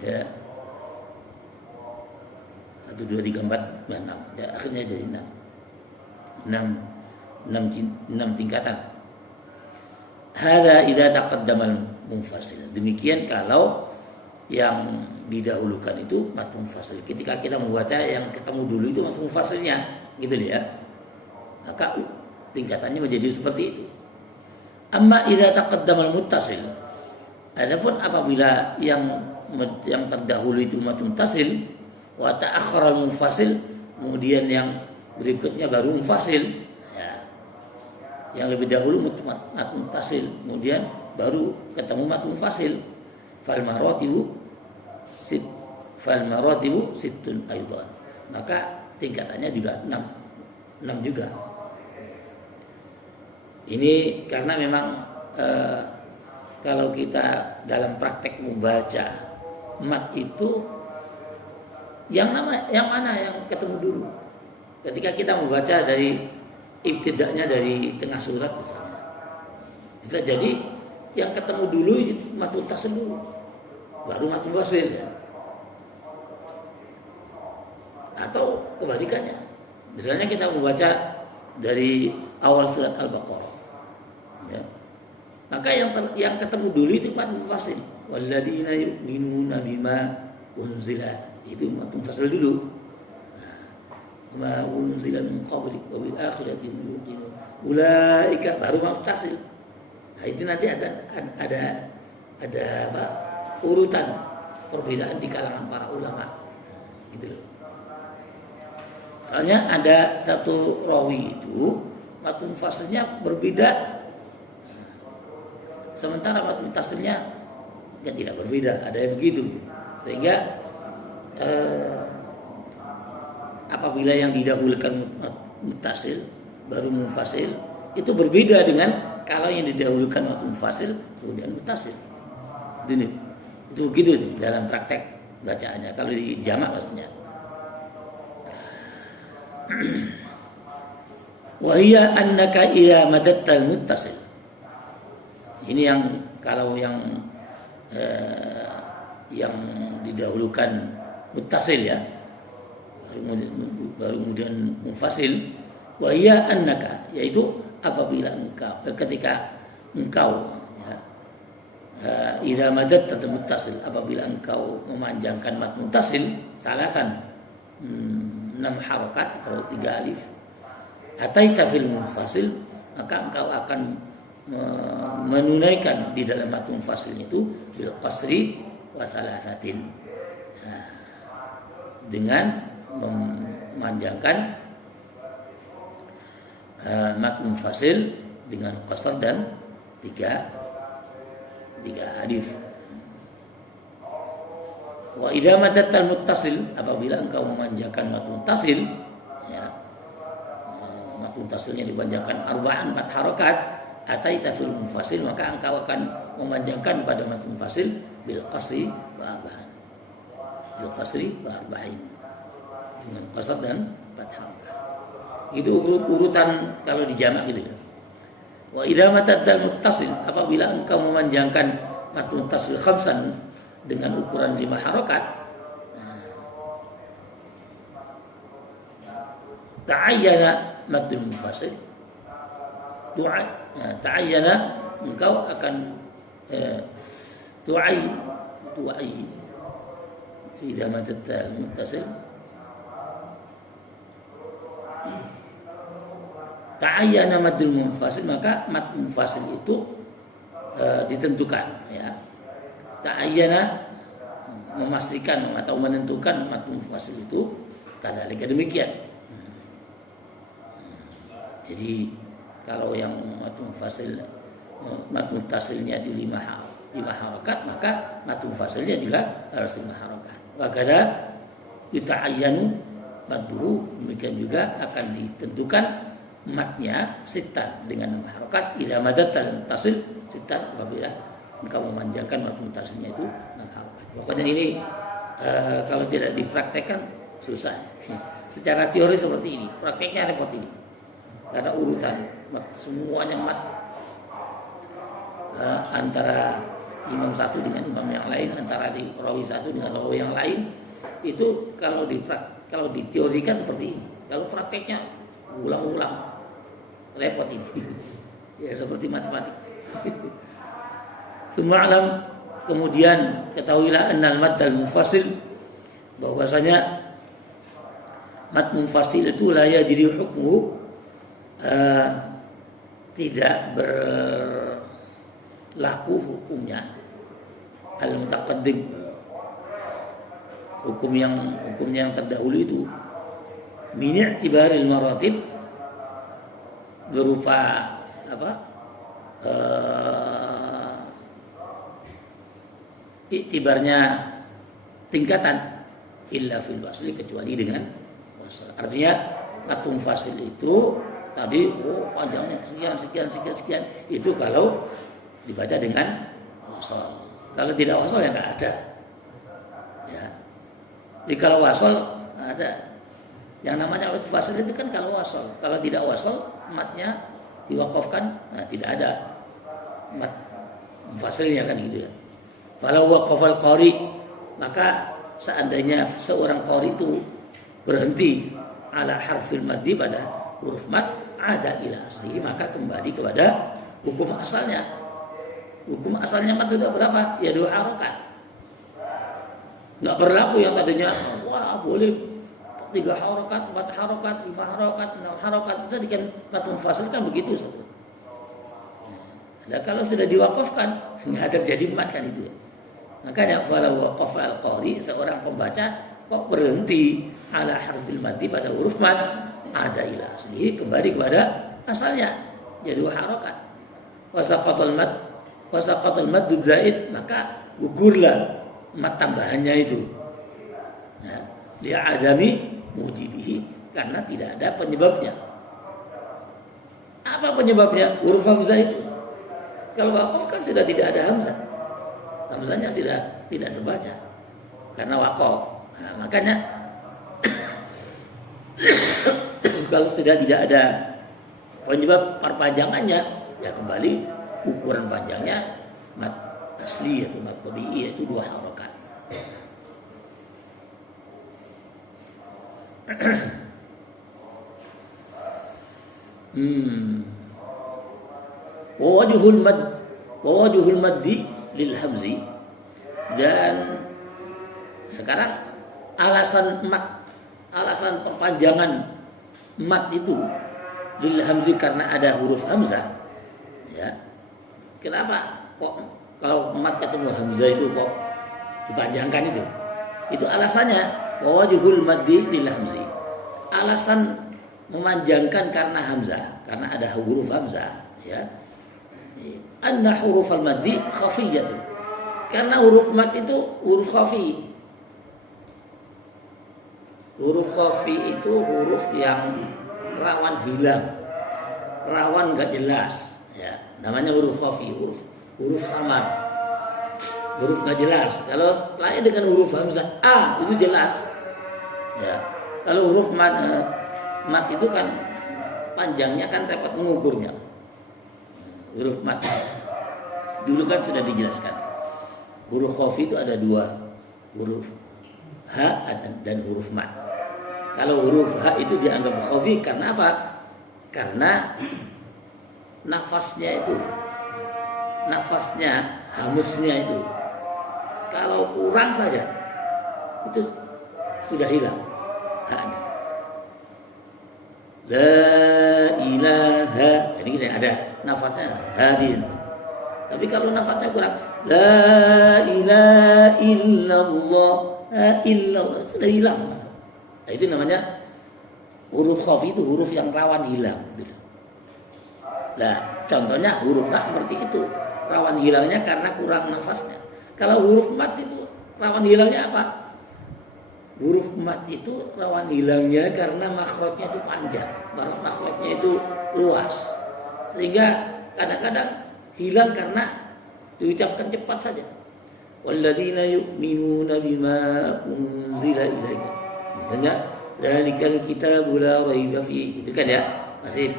Ya. 1 2 3 4 5 6. Ya, akhirnya jadi 6. 6 tingkatan. Hadza idza taqaddama al-munfasil. Demikian kalau yang didahulukan itu mat munfasil. Ketika kita membaca yang ketemu dulu itu mat munfasilnya, gitu ya. Maka tingkatannya menjadi seperti itu. Amma idza taqaddama al-muttasil. Adapun apabila yang terdahulu itu mat muttasil wa ta'akhkhara al-munfasil, kemudian yang berikutnya baru munfasil, ya. Yang lebih dahulu mat muttasil, kemudian baru ketemu mat munfasil. Fal maratibu sittun aidan, maka tingkatannya juga 6 juga. Ini karena memang kalau kita dalam praktek membaca mat itu yang mana yang ketemu dulu. Ketika kita membaca dari ibtidaknya dari tengah surat misalnya. Bisa jadi yang ketemu dulu itu matun tasil dulu, baru matun fasil ya. Atau kebalikannya. Misalnya kita membaca dari awal surat Al-Baqarah. Ya. Maka yang ketemu dulu itu matun fasil. Walladzina yu'minuna bima unzila. Itu matun fasil dulu. Ma unzila min qablik wa bil akhirati hum yuqinun. Ulaika baru muttasil. Nah, itu nanti ada apa? Urutan perbedaan di kalangan para ulama. Gitu loh. Soalnya ada satu rawi itu matun fasilnya berbeda. Sementara matun tasilnya ya tidak berbeda, ada yang begitu. Sehingga apabila yang didahulukan muttasil baru munfasil itu berbeda dengan kalau yang didahulukan muttasil kemudian muttasil. Itu begitu dalam praktek bacaannya kalau di jamak maksudnya. Wa hiya annaka idza madatta muttasil. Ini yang kalau yang didahulukan muttasil ya baru kemudian munfasil. Wa hiya annaka yaitu apabila engkau ketika engkau ya, idza madatta muttasil apabila engkau memanjangkan mat muttasil salatan 6 harokat atau 3 alif ataita fil munfasil maka engkau akan menunaikan di dalam mat munfasil itu bil qasri wa thalathatin dengan memanjangkan mat munfasil dengan qasr dan 3 alif. Wa idza madatta muttasil apabila engkau memanjangkan mat muttasil ya mat muttasilnya dipanjangkan 4 harakat ataita fil munfasil maka engkau akan memanjangkan pada mat munfasil bil qasri wa arba'in dengan qasr dan 4 harakat. Itu urutan kalau dijamak gitu ya. Wa idza madatta muttasil apabila engkau memanjangkan mat muttasil khamsan dengan ukuran 5 harakat ta'ayyana maddul munfasil ta'ayyana engkau akan tu'ayy idza madatta muttasil ta'ayyana maddul munfasil maka mad munfasil itu ditentukan ya. Ta'ayyana memastikan atau menentukan mat munfasil itu kadzalika demikian. Jadi kalau yang mat munfasil mat muttasilnya itu 5 harakat maka mat munfasilnya juga harus 5 harakat. Wa kadza yuta'ayyanu madduhu demikian juga akan ditentukan matnya sitan dengan 6 harakat idza madatta muttasil sitan apabila engkau memanjangkan mat muttasilnya itu 6 harakat. Pokoknya ini kalau tidak dipraktekkan susah. Secara teori seperti ini, prakteknya repot ini. Karena urutan mat, semuanya mat antara imam satu dengan imam yang lain, antara rawi satu dengan rawi yang lain itu kalau diteorikan seperti ini. Kalau prakteknya ulang-ulang repot ini. Ya seperti matematik. Suma'lam kemudian ketahuilah annal maddal munfasil bahwasanya mad munfasil itu la yajri hukmu tidak berlaku hukumnya al mutaqaddim hukumnya yang terdahulu itu min i'tibaril maratib berupa apa iktibarnya tingkatan illa fil wasli kecuali dengan wasl. Artinya mat munfasil itu tadi panjangnya sekian itu kalau dibaca dengan wasl. Kalau tidak wasl ya enggak ada. Ya. Jadi kalau wasl ada yang namanya mat munfasil itu kan kalau wasl. Kalau tidak wasl matnya diwakafkan, nah tidak ada mat mufasilnya kan gitu ya. Kalau waqafal qari, maka seandainya seorang qari itu berhenti ala harfil maddi pada huruf mat, ada ila aslihi, maka kembali kepada hukum asalnya. Hukum asalnya mat itu berapa? Ya 2 harokat. Nggak berlaku yang tadinya wah boleh 3 harokat, 4 harokat, 5 harokat, 6 harokat. Itu tadi kan mat mufasil kan begitu satu. Nah, kalau sudah diwakafkan nggak terjadi mat kan itu. Makanya walau waqafa al-qari, seorang pembaca kok berhenti ala harfil maddi pada huruf mat, ada ila aslihi, kembali kepada asalnya, jadi 2 harokat. Wasaqatul mad zaid, maka gugurlah mat tambahannya itu. Nah, dia adami mujibihi, karena tidak ada penyebabnya. Apa penyebabnya? Huruf hamzah itu. Kalau wakaf kan sudah tidak ada hamzah. Hamzahnya tidak terbaca karena wakaf. Nah, makanya kalau sudah tidak ada penyebab perpanjangannya, ya kembali ukuran panjangnya mat asli atau mat tabi'i, yaitu 2 harokat. Wawajhul maddi lil hamzi, dan sekarang alasan perpanjangan mat itu lil hamzi karena ada huruf hamzah. Ya. Kenapa kok kalau mat ketemu hamzah itu kok dipanjangkan itu? Itu alasannya wawajhul maddi lil hamzi. Alasan memanjangkan karena hamzah, karena ada huruf hamzah, ya. Anna hurufal maddi khafiyatun. Karena huruf mat itu huruf khafi. Huruf khafi itu huruf yang rawan hilang, rawan enggak jelas, ya. Namanya huruf khafi, huruf samar. Huruf enggak jelas. Kalau lain dengan huruf hamzah a itu jelas. Ya. Kalau huruf mat itu kan panjangnya kan repot mengukurnya. Huruf mat dulu kan sudah dijelaskan. Huruf khafi itu ada 2, huruf ha dan huruf mat. Kalau huruf ha itu dianggap khafi karena apa? Karena nafasnya, hamusnya itu kalau kurang saja itu sudah hilang haknya. La ilaha, jadi kita ada nafasnya hadir. Tapi kalau nafasnya kurang, la ilaha illallah, illallah, sudah hilang. Nah, itu namanya huruf khafi, itu huruf yang rawan hilang. Nah, contohnya huruf ha seperti itu, rawan hilangnya karena kurang nafasnya. Kalau huruf mat itu rawan hilangnya apa? Huruf mat itu rawan hilangnya karena makhrajnya itu panjang, makhrajnya itu luas, sehingga kadang-kadang hilang karena diucapkan cepat saja. Walladzina yu'minuna bima unzila ilaika. Misalnya dzalikal kitabu la raiba fihi, itu kan ya, masih.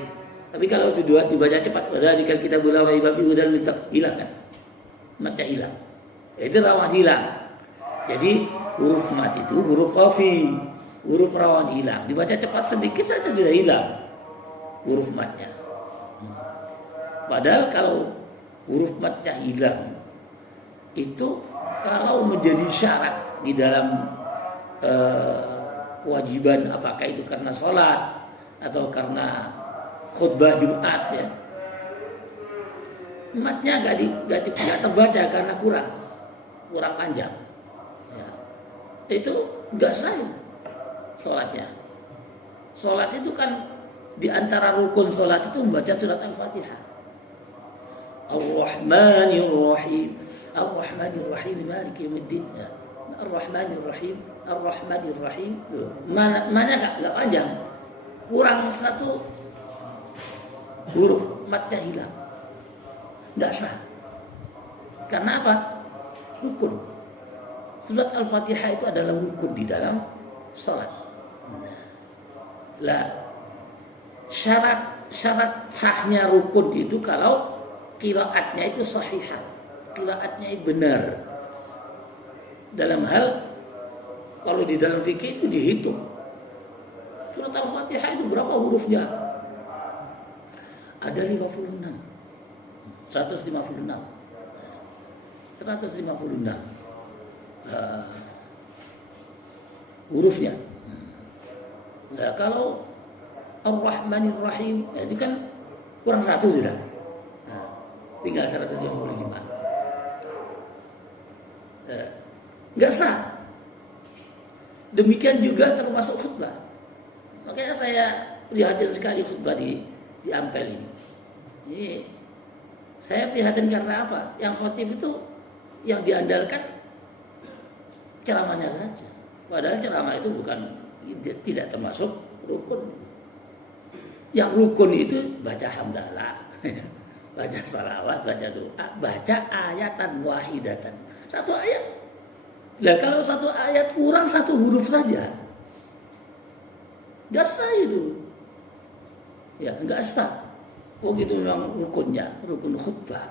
Tapi kalau sudah dibaca cepat, dzalikal kitabu la raiba fihi, udah hilang kan? Matnya hilang. Itu rawan hilang. Jadi huruf mat itu huruf khafi, huruf rawan hilang. Dibaca cepat sedikit saja sudah hilang huruf matnya. Padahal kalau huruf matnya hilang itu kalau menjadi syarat di dalam kewajiban, apakah itu karena sholat atau karena khutbah Jumat, ya, matnya nggak terbaca karena kurang panjang, ya. Itu nggak sah sholatnya. Sholat itu kan di antara rukun sholat itu membaca surat Al-Fatihah. Ar-Rahmanir Rahim, Ar-Rahmanir Rahim, Maliki Yaumiddin. Ar-Rahmanir Rahim, Ar-Rahmanir Rahim. Mana nggak panjang, kurang satu huruf, matnya hilang, nggak sah. Karena apa? Rukun. Surat Al-Fatihah itu adalah rukun di dalam sholat. Lah, syarat syarat sahnya rukun itu kalau qiraatnya itu sahihah, qiraatnya itu benar. Dalam hal kalau di dalam fikih itu dihitung surat Al-Fatihah itu berapa hurufnya? Ada 56, 156 hurufnya. Nah, kalau Ar-Rahmanir Rahim itu kan kurang satu sudah. Nah, tinggal 155. Nggak sah. Demikian juga termasuk khutbah. Makanya saya prihatin sekali khutbah di Ampel ini. Saya prihatin karena apa? Yang khotib itu yang diandalkan ceramahnya saja. Padahal ceramah itu tidak termasuk rukun. Yang rukun itu baca hamdalah, baca salawat, baca doa, baca ayatan wahidatan. Satu ayat. Nah kalau satu ayat kurang satu huruf saja, nggak sah itu. Ya nggak sah. Oh gitu memang rukunnya, rukun khutbah.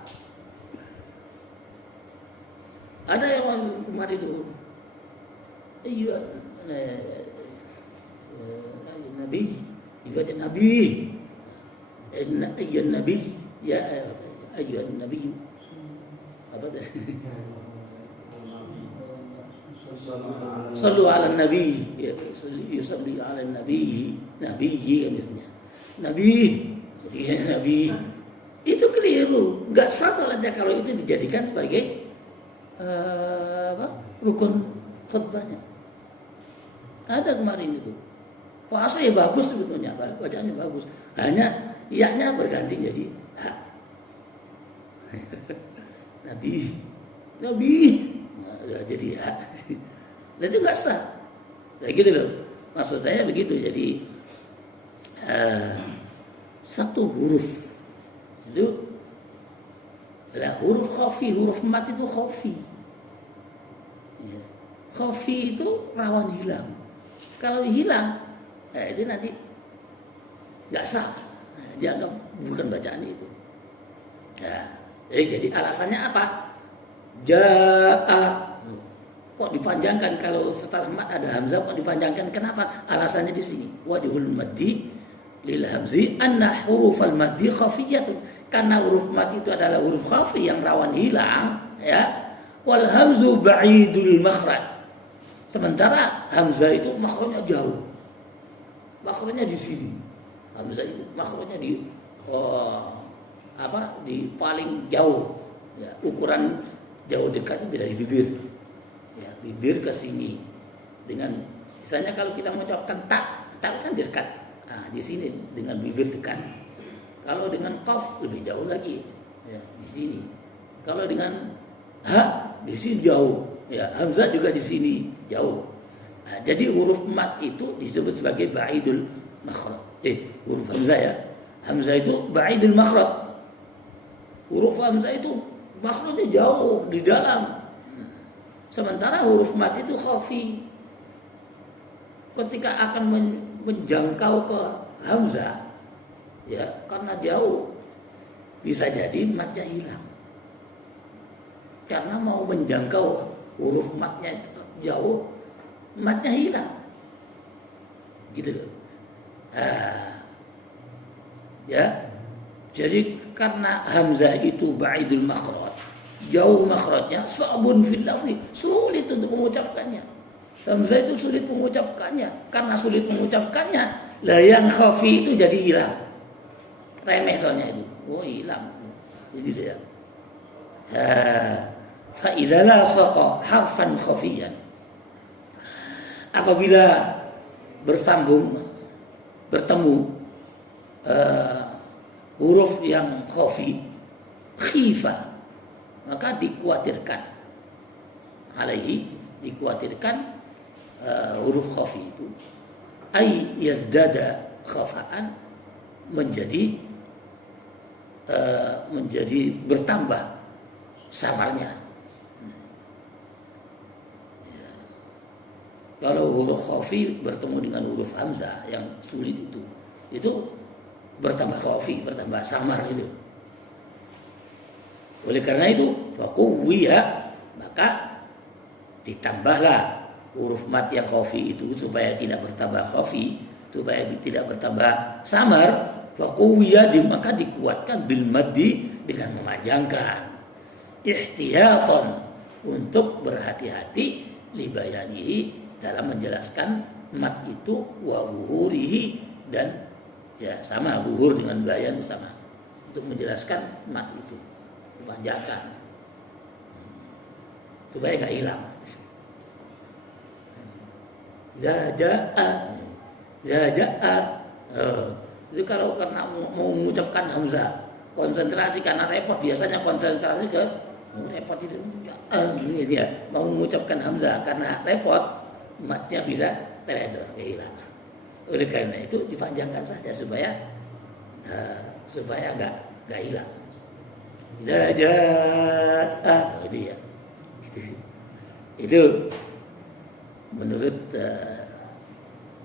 Ada yang kemarin itu, iya, Nabi, ibadah Nabi, ayat Nabi, ya ayat Nabi, apa dah? Sallu ala Nabi, ya, yusalli ala Nabi, Nabi kan misalnya, Nabi. Ya, Nabi itu keliru, nggak sah salatnya kalau itu dijadikan sebagai rukun khutbahnya. Ada kemarin itu puasa ya bagus sebetulnya, bacaannya bagus, hanya iya-nya berganti jadi ha. Nabi nah, jadi ha. Nah, itu nggak sah, kayak gitu loh. Maksud saya begitu, jadi satu huruf itu adalah huruf khafi, huruf mat itu khafi. Ya. Khafi itu rawan hilang. Kalau hilang, itu nanti nggak sah, dianggap bukan bacaan itu. Ya. Jadi alasannya apa? Jaa. Kok dipanjangkan kalau setelah mat ada hamzah kok dipanjangkan? Kenapa? Alasannya di sini. Wajhul maddi lil hamzi anna hurufal maddi khafiyatun, karena huruf mad itu adalah huruf khafi yang rawan hilang, ya. Wal hamzu ba'idul makhraj, sementara hamzah itu makhrajnya jauh, makhrajnya di sini. Hamzah itu makhrajnya di di paling jauh, ya. Ukuran jauh dekat itu dari bibir, ya, bibir ke sini. Dengan misalnya kalau kita mengucapkan tak kan dekat. Nah, di sini dengan bibir dekat. Kalau dengan qaf lebih jauh lagi, ya, di sini. Kalau dengan ha di sini jauh, ya, hamzah juga di sini jauh. Nah, jadi huruf mat itu disebut sebagai ba'idul makhraj. Huruf hamzah, ya. Hamzah itu ba'idul makhraj. Huruf hamzah itu makhrajnya jauh di dalam. Sementara huruf mat itu khafi. Ketika akan menjangkau ke hamzah, ya, karena jauh bisa jadi matnya hilang. Karena mau menjangkau huruf matnya jauh, matnya hilang. Gitu loh. Ya. Jadi karena hamzah itu ba'idul makhraj, jauh makhrajnya, sabun fil lafzi, sulit untuk mengucapkannya. Hamzah itu sulit mengucapkannya. Karena sulit mengucapkannya, lah yang khafi itu jadi hilang. Remeh soalnya itu. Oh, hilang. Jadi dia. Fa idza lasaqa harfan khafiyan. Apabila bertemu huruf yang khafi, khifa, maka dikhawatirkan. Alaihi, dikhawatirkan huruf khafi itu ay yazdada khafa'an, menjadi bertambah samarnya. Ya. Kalau huruf khafi bertemu dengan huruf hamzah yang sulit itu bertambah khafi, bertambah samar itu. Oleh karena itu, faquwiya, maka ditambahlah huruf mat yang khafi itu supaya tidak bertambah khafi, supaya tidak bertambah samar. Faquwiya, maka dikuatkan bil maddi, dengan memanjangkan. Ihtiyatan, untuk berhati-hati, libayanihi, dalam menjelaskan mat itu, wa wuhurihi, dan ya sama, wuhur dengan bayan sama, untuk menjelaskan mat itu dipanjangkan supaya nggak hilang. Ja'a itu kalau karena mau mengucapkan hamzah, konsentrasi karena repot, biasanya konsentrasi ke repot itu ini dia mau mengucapkan hamzah karena repot, matnya bisa teledor, kehilangan. Oleh karena itu dipanjangkan saja supaya nggak hilang. Ja'a itu ya. Itu menurut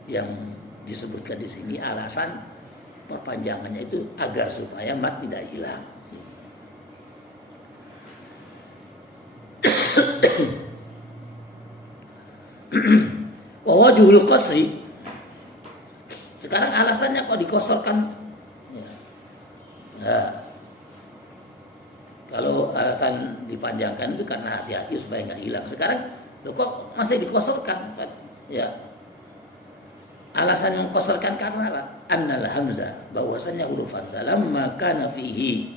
yang disebutkan di sini alasan perpanjangannya itu agar supaya mat tidak hilang. Wawajhul qasri, sekarang alasannya kok dikosorkan? Ya. Kalau alasan dipanjangkan itu karena hati-hati supaya nggak hilang. Sekarang loh kok masih dikosorkan? Ya. Alasan yang kosorkan karena apa? Annal hamzah, bahwasanya huruf hamzah lamma kana fihi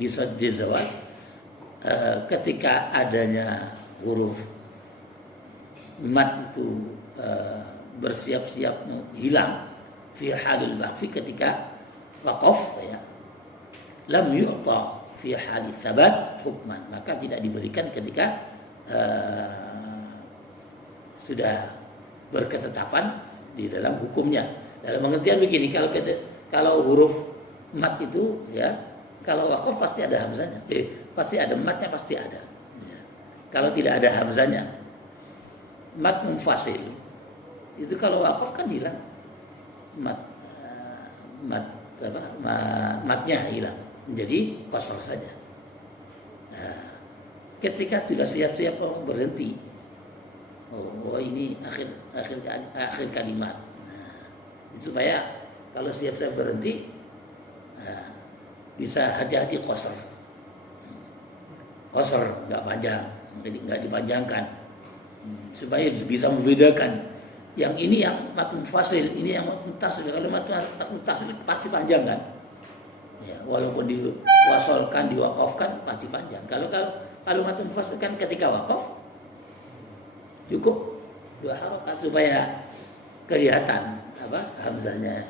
bisaddi zawal, ketika adanya huruf mat itu bersiap-siap hilang, fi halil waqfi, ketika waqaf, ya, lam yu'ta fi halil thabat hukman, maka tidak diberikan ketika sudah berketetapan di dalam hukumnya. Dalam pengertian begini, kalau huruf mat itu, ya, kalau waqaf pasti ada hamzanya, pasti ada matnya, pasti ada. Ya. Kalau tidak ada hamzanya, mat munfasil itu kalau waqaf kan hilang, matnya hilang, menjadi qasr saja. Nah, ketika sudah siap-siap berhenti, ini akhir kalimat, nah, supaya kalau siap-siap berhenti, nah, bisa hati-hati qasr nggak panjang, nggak dipanjangkan, supaya bisa membedakan yang ini yang mat munfasil, ini yang mat muttasil. Kalau mat muttasil pasti panjang kan, ya, walaupun diwasolkan, diwakafkan pasti panjang. Kalau mat munfasil kan ketika wakaf cukup 2 harokat supaya kelihatan hamzanya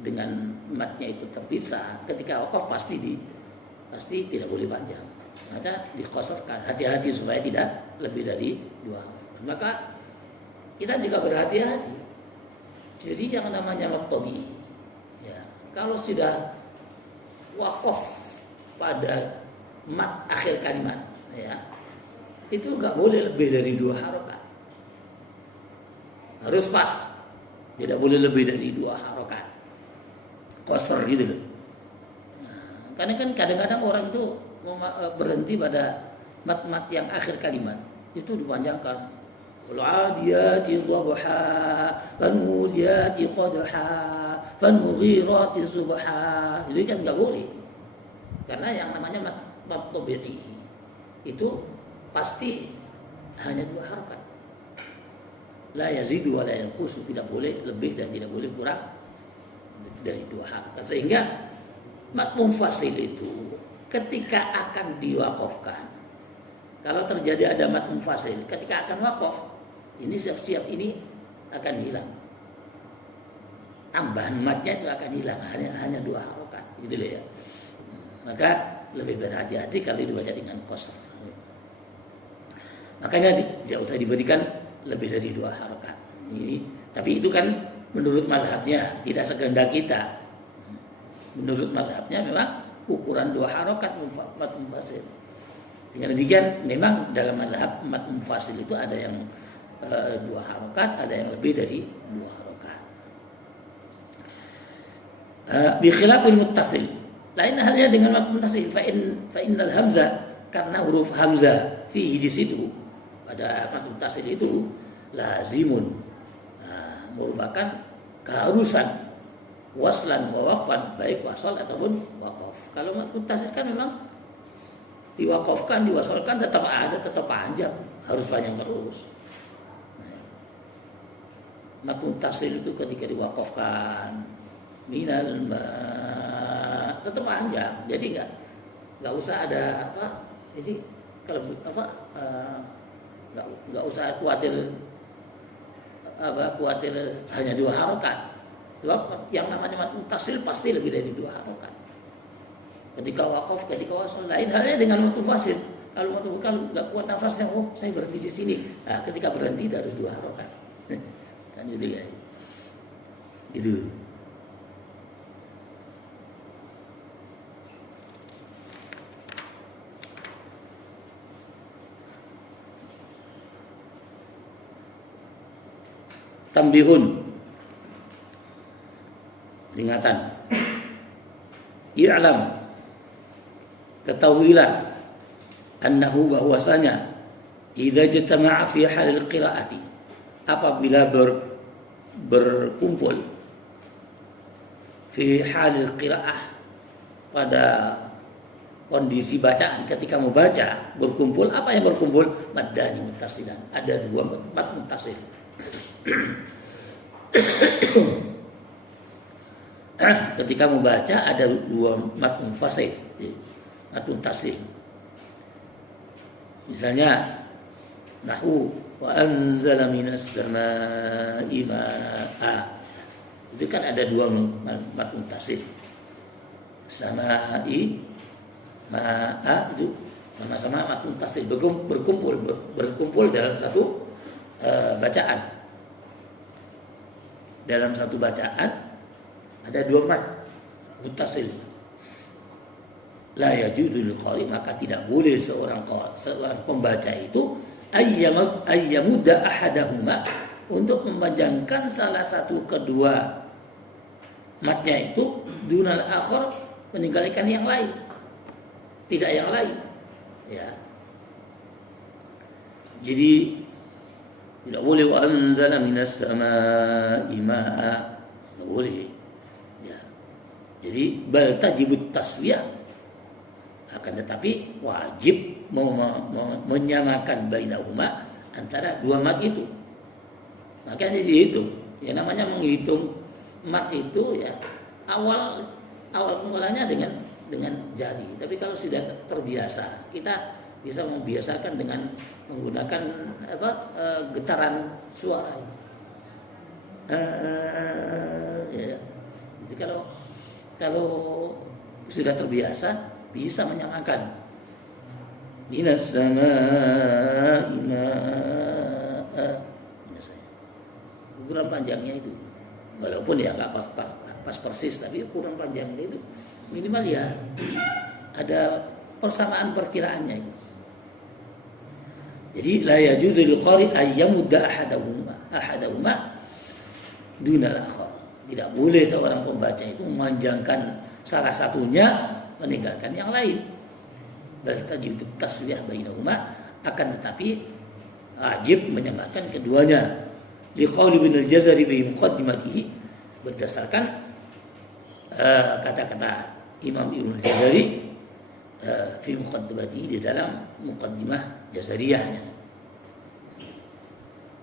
dengan matnya itu terpisah. Ketika wakaf pasti tidak boleh panjang, maka dikosorkan. Hati-hati supaya tidak lebih dari 2 harokat. Maka kita juga berhati-hati. Jadi yang namanya maktobi, ya, kalau sudah wakaf pada mat akhir kalimat, ya, itu nggak boleh lebih dari 2 harokat. Harus pas, tidak boleh lebih dari 2 harokat. Qasr gitu loh. Nah, karena kan kadang-kadang orang itu berhenti pada mat-mat yang akhir kalimat, itu dipanjangkan. Al-'adiyati dhabha, fal-muriyati qadha, fal-mughirati subha. Itu kan nggak boleh. Karena yang namanya mat tabi'i itu pasti hanya 2 harokat. La yazidu wa la yanqusu, tidak boleh lebih dan tidak boleh kurang dari 2 harokat. Sehingga mat munfasil itu ketika akan diwakafkan, kalau terjadi ada mat munfasil ketika akan wakaf, ini siap-siap ini akan hilang, tambahan matnya itu akan hilang, hanya 2 harokat, gitu loh ya. Maka lebih berhati-hati kalau dibaca dengan qasr. Makanya tidak usah diberikan lebih dari 2 harokat. Tapi itu kan menurut mazhabnya, tidak sekehendak kita. Menurut mazhabnya memang ukuran 2 harokat mat munfasil. Dengan demikian memang dalam mazhab mat munfasil itu ada yang 2 harokat, ada yang lebih dari 2 harokat. Bi khilafil muttasil, lain halnya dengan mad muttasil. Fa innal hamzah, karena huruf hamzah fihi di situ pada mad muttasil itu lazimun, merupakan keharusan waslan wa waqfan, baik wasal ataupun waqaf. Kalau mad muttasil kan memang diwakafkan, diwasalkan tetap ada, tetap panjang, harus panjang terus. Mad muttasil itu ketika diwakafkan minal ma tetap panjang, jadi nggak usah ada apa, jadi kalau apa nggak usah khawatir hanya 2 harokat, sebab yang namanya mad muttasil pasti lebih dari 2 harokat. Ketika wakaf, ketika wasal, lain halnya dengan mad fasil. Kalau nggak kuat nafasnya, saya berhenti di sini. Nah, ketika berhenti itu harus 2 harokat. Kan gitu ya. Gitu. Tambihun, peringatan. I'lam, ketahuilah, annahu, bahwasanya idza jatama'a fi halil qiraati, apabila berkumpul fi halil qiraah, pada kondisi bacaan, ketika membaca berkumpul, apa yang berkumpul? Maddani muttasilan, ada 2 mad muttasil. Ketika membaca ada 2 mad munfasil, mad muttasil. Misalnya nahwu wa anzala minas samaa'i maa'a, itu kan ada 2 mad muttasil. Samaa'i maa'a itu sama-sama mad muttasil, berkumpul dalam satu bacaan. Dalam satu bacaan ada 2 mad muttasil. La yajuzu lil qari, maka tidak boleh seorang pembaca itu ayyamudda ahadahuma, untuk memanjangkan salah satu kedua matnya itu dunal akhar, meninggalkan yang lain, tidak yang lain, ya. Jadi tidak boleh wa anzala minas samaa'i maa'a, tidak boleh, ya. Jadi bal tajibut taswiyah, akan tetapi wajib menyamakan bainahuma, antara 2 mad itu. Makanya dihitung, yang namanya menghitung mad itu ya awal mulanya dengan jari. Tapi kalau sudah terbiasa, kita bisa membiasakan dengan menggunakan getaran suara. Ya. Jadi kalau sudah terbiasa, bisa menyamakan minas samaa'i maa'a, ukuran panjangnya itu, walaupun ya nggak pas persis, tapi ukuran panjangnya itu minimal ya ada persamaan perkiraannya itu. Jadi la yajuzu lil qari ayyamudda ahadahuma dunal akhar, tidak boleh seorang pembaca itu memanjangkan salah satunya, meninggalkan yang lain. Bal tajib taswiyah bainahuma, akan tetapi wajib menyamakan keduanya. Liqauli Ibnu al-Jazari fi muqaddimatihi, berdasarkan kata-kata Imam Ibnu al-Jazari fi muqaddimatihi, di dalam muqaddimah Jazariyahnya.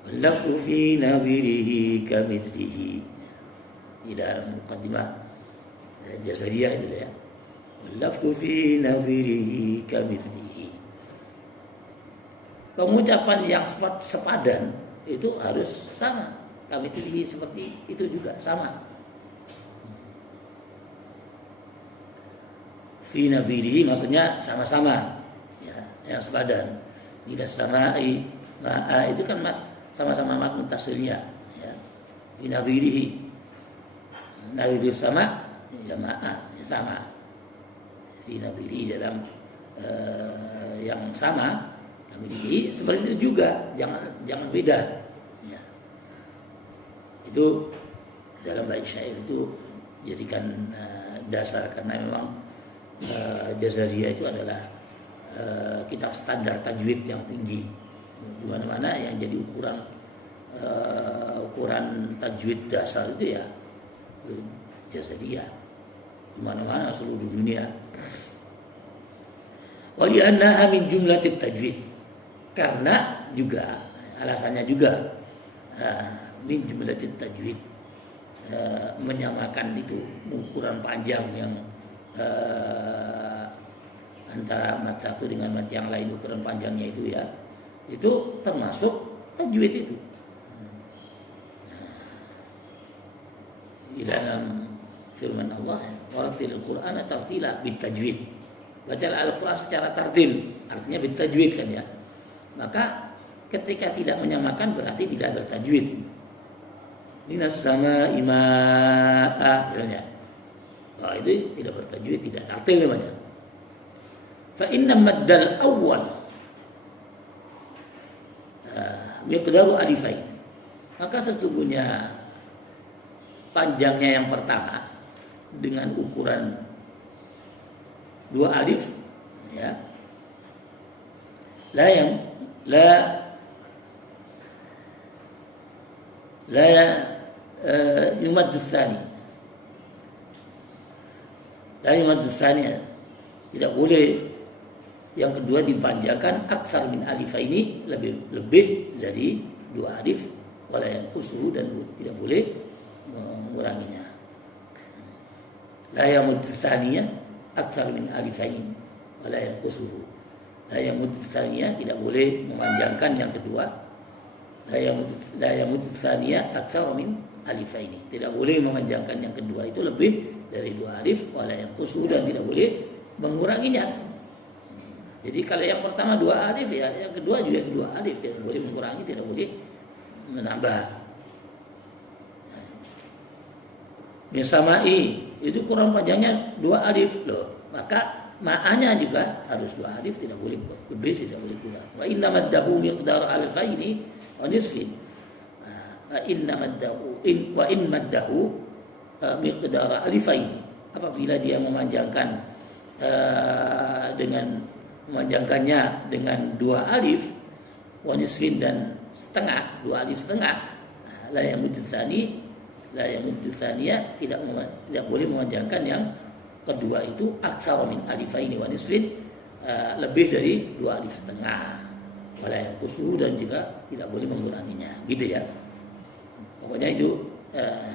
Wallahu fi nadhirihi kamithlihi, di dalam muqaddimah Jazariyah itu ya. Wallahu fi nadhirihi kamithlihi, pengucapan yang sepadan itu harus sama. Kamithlihi, seperti itu juga sama. Fi nadhirihi maksudnya sama-sama, ya, yang sepadan. Minas samaa'i maa'a, itu kan sama-sama mad muttasilnya, ya. Fi nadhirihi, nadhirus sama ya maa'a, ya sama. Fi nadhirihi, dalam yang sama. Kamithlihi seperti itu juga, jangan beda. Itu dalam bait syair itu jadikan dasar, karena memang Jazariyah itu adalah kitab standar tajwid yang tinggi di mana-mana, yang jadi ukuran tajwid dasar itu ya Jazariyah di mana-mana seluruh dunia. Wa li'annaha min jumlatit tajwid, karena juga alasannya juga min jumlatit tajwid, menyamakan itu ukuran panjang yang antara mat satu dengan mat yang lain, ukuran panjangnya itu ya, itu termasuk tajwid itu. Di dalam firman Allah, waratilil Qur'ana tartila bitajwid, bacalah Al-Quran secara tartil, artinya bitajwid kan ya. Maka ketika tidak menyamakan berarti tidak bertajwid. Minas sama'i ma'a misalnya, itu tidak bertajwid, tidak tartil namanya. Fa inna maddal awwal miqdaru alifain, maka sesungguhnya panjangnya yang pertama dengan ukuran 2 alif ya, la yumaddu tsani, la yumaddu tsani, tidak boleh yang kedua dipanjangkan aksar min alifaini, lebih dari 2 alif, wala yang kusuh, dan tidak boleh menguranginya. La yamuddu tsaniyah aksar min alifaini wala yang kusuh. La yamuddu tsaniyah, tidak boleh memanjangkan yang kedua. La yamuddu tsaniyah aksar min alifaini, tidak boleh memanjangkan yang kedua itu lebih dari 2 alif, wala yang kusuh, dan tidak boleh menguranginya. Jadi kalau yang pertama 2 alif ya, yang kedua juga 2 alif, tidak boleh mengurangi, tidak boleh menambah. Misamai itu kurang panjangnya 2 alif loh, maka ma'anya juga harus 2 alif, tidak boleh lebih, tidak boleh kurang. Wa inna maddahu miqdar alifaini wa nisfin. Wa inna maddahu wa in maddahu miqdar alifaini, apabila dia memanjangkan memanjangkannya dengan 2 alif wa nisfin, dan setengah, 2 alif setengah, la yamuddu tsaniyah, tidak boleh memanjangkan yang kedua itu aktsara min alifaini wa nisfin, lebih dari 2 alif setengah, wala yanqusu, dan juga tidak boleh menguranginya, gitu ya. Pokoknya itu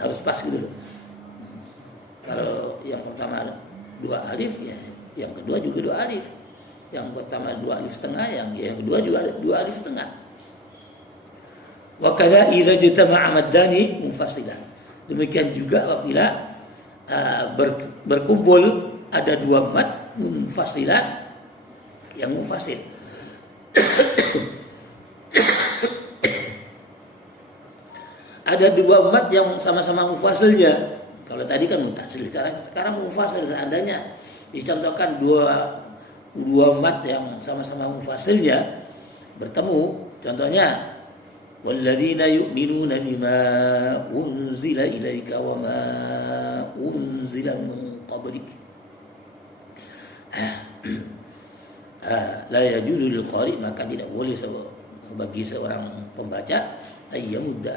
harus pas gitu loh. Kalau yang pertama 2 alif ya, yang kedua juga 2 alif. Yang pertama 2 alif setengah, yang kedua juga 2 alif setengah. Wa kadza idza jatama'a maddani munfasilan. Demikian juga apabila berkumpul ada 2 mad munfasilan yang munfasil. Ada 2 mad yang sama-sama munfasilnya. Kalau tadi kan mutasil, sekarang munfasil. Seandainya dicontohkan dua mad yang sama-sama mufasilnya bertemu, contohnya walladzina yu'minuna bima unzila ilaika wa ma unzila min qablik la yajuzu lil qari, maka tidak boleh bagi seorang pembaca ayyamudda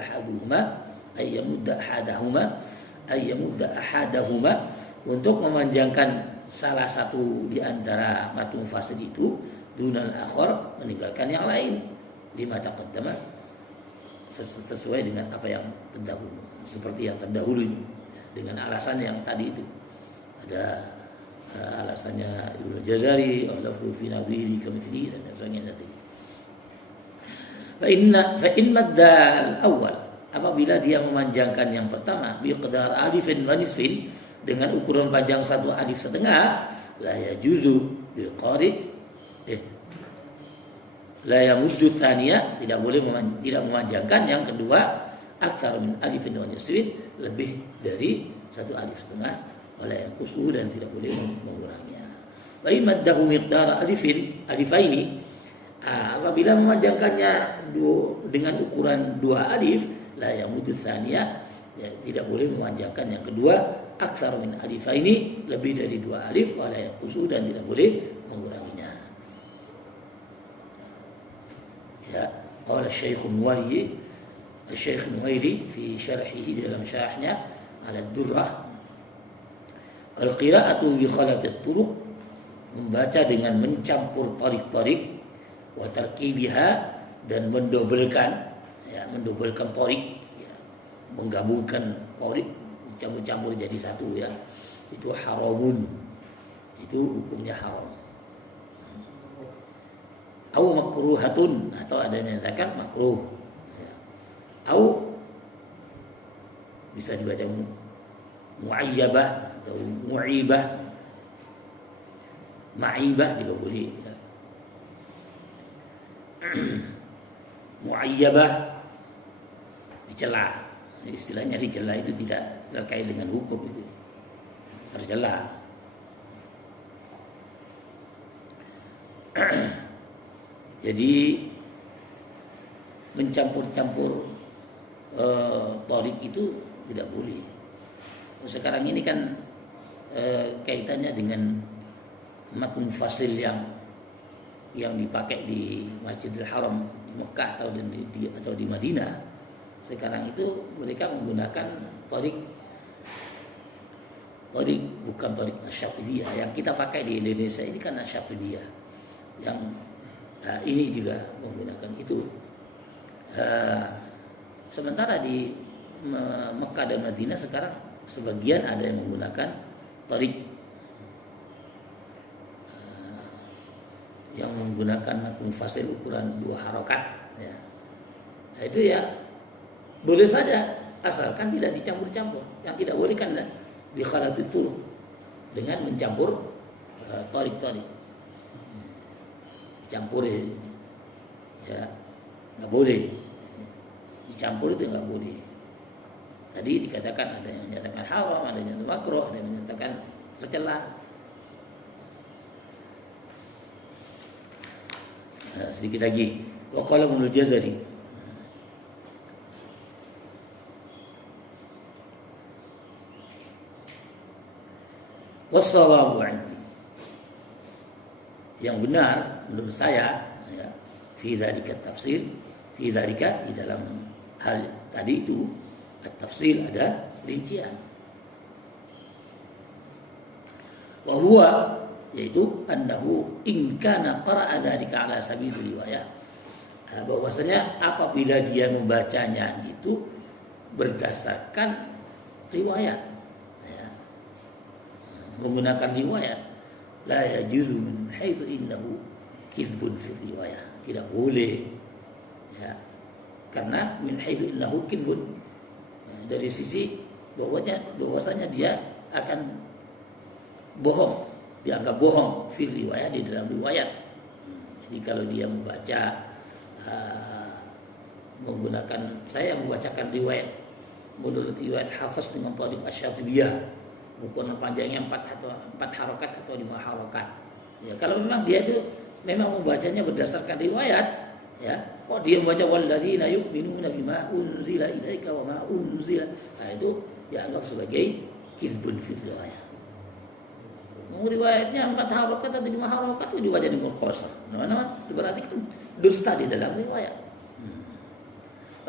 ahadahuma untuk memanjangkan salah satu di antara matun fasid itu dunal akhar, meninggalkan yang lain, lima taqaddama, sesuai dengan apa yang terdahulu, seperti yang terdahulu ini, dengan alasan yang tadi itu. Ada alasannya Ibnu Jazari, al-lafzu fi nadhiri kamithli, dan sebagainya tadi. Fa in maddal awal, apabila dia memanjangkan yang pertama biqdar alifin wa nisfin, dengan ukuran panjang 1 alif setengah, la yajuzu bil qari la yamuddu tsaniyah, tidak boleh tidak memanjangkan yang kedua aktsar min alifin wa nisfin, lebih dari 1 alif setengah, wala yanqusu, dan tidak boleh menguranginya. Wa in maddahu miqdar alifaini, apabila memanjangkannya dengan ukuran 2 alif, la yamuddu tsaniyah, ya, tidak boleh memanjangkan. Yang kedua, aktsar min alif ini lebih dari 2 alif, wala yaqusu dan tidak boleh menguranginya. Ya, qala Syekh Nuwairi, Syekh Nuwairi fi syarhihi dalam syarahnya ala Durrah, al-qira'atu bi khalatit turuq, membaca dengan mencampur tarik-tarik, wa tarkibiha dan mendobelkan, ya, mendobelkan tarik, ya, menggabungkan tarik, campur-campur jadi satu, ya, itu haramun, itu hukumnya haram. Au makruhatun, atau ada yang menyatakan makruh, ya. Au bisa dibaca mu'ayyabah atau mu'ibah, ma'ibah juga boleh, ya. Mu'ayyabah dicela, istilahnya dicela itu tidak terkait dengan hukum, itu tercela. Jadi mencampur-campur torik itu tidak boleh. Sekarang ini kan kaitannya dengan matn fasil yang dipakai di Masjidil Haram di Mekah atau di Madinah. Sekarang itu mereka menggunakan torik bukan torik Asyatibiyah. Yang kita pakai di Indonesia ini kan Asyatibiyah. Yang ini juga menggunakan itu. Sementara di Mekah dan Madinah sekarang sebagian ada yang menggunakan torik yang menggunakan matn fasil ukuran 2 harokat, ya. Nah, itu ya boleh saja asalkan tidak dicampur-campur. Yang tidak boleh kan di khalatit turuq, dengan mencampur torik-torik, dicampurin, ya, nggak boleh dicampur, itu nggak boleh. Tadi dikatakan ada yang menyatakan haram, ada yang makruh, ada yang menyatakan tercela. Nah, sedikit lagi, wa qala Ibnu Jazari, was-shawabu 'indi, yang benar menurut saya, ya, fi dzalika tafsil, fi dzalika di dalam hal tadi itu at-tafsil ada rincian. Wa huwa, yaitu annahu in kana qara'a dzalika ala sabil riwayah, bahwasanya apabila dia membacanya itu berdasarkan riwayat, ya, menggunakan riwayat, la yajuzu min haitsu innahu kidbun fi riwayah, tidak boleh, ya, karena min haitsu innahu kidbun, ya, dari sisi bahwasanya dia akan bohong, dianggap bohong fi riwayah, di dalam riwayat. Jadi kalau dia membaca menggunakan, saya membacakan riwayat menurut riwayat Hafiz dengan tariq Asyatibiyah, ukuran panjangnya 4 harokat atau 5 harokat. Ya, kalau memang dia itu memang membacanya berdasarkan riwayat, ya, kok dia membaca walladzina yu'minuna bima unzila ilaika wa ma unzila, nah, itu dianggap sebagai kidbun fi riwayah. Riwayatnya 4 harokat atau 5 harokat itu dibaca dengan qasar. Nah, berarti kan dusta di dalam riwayat.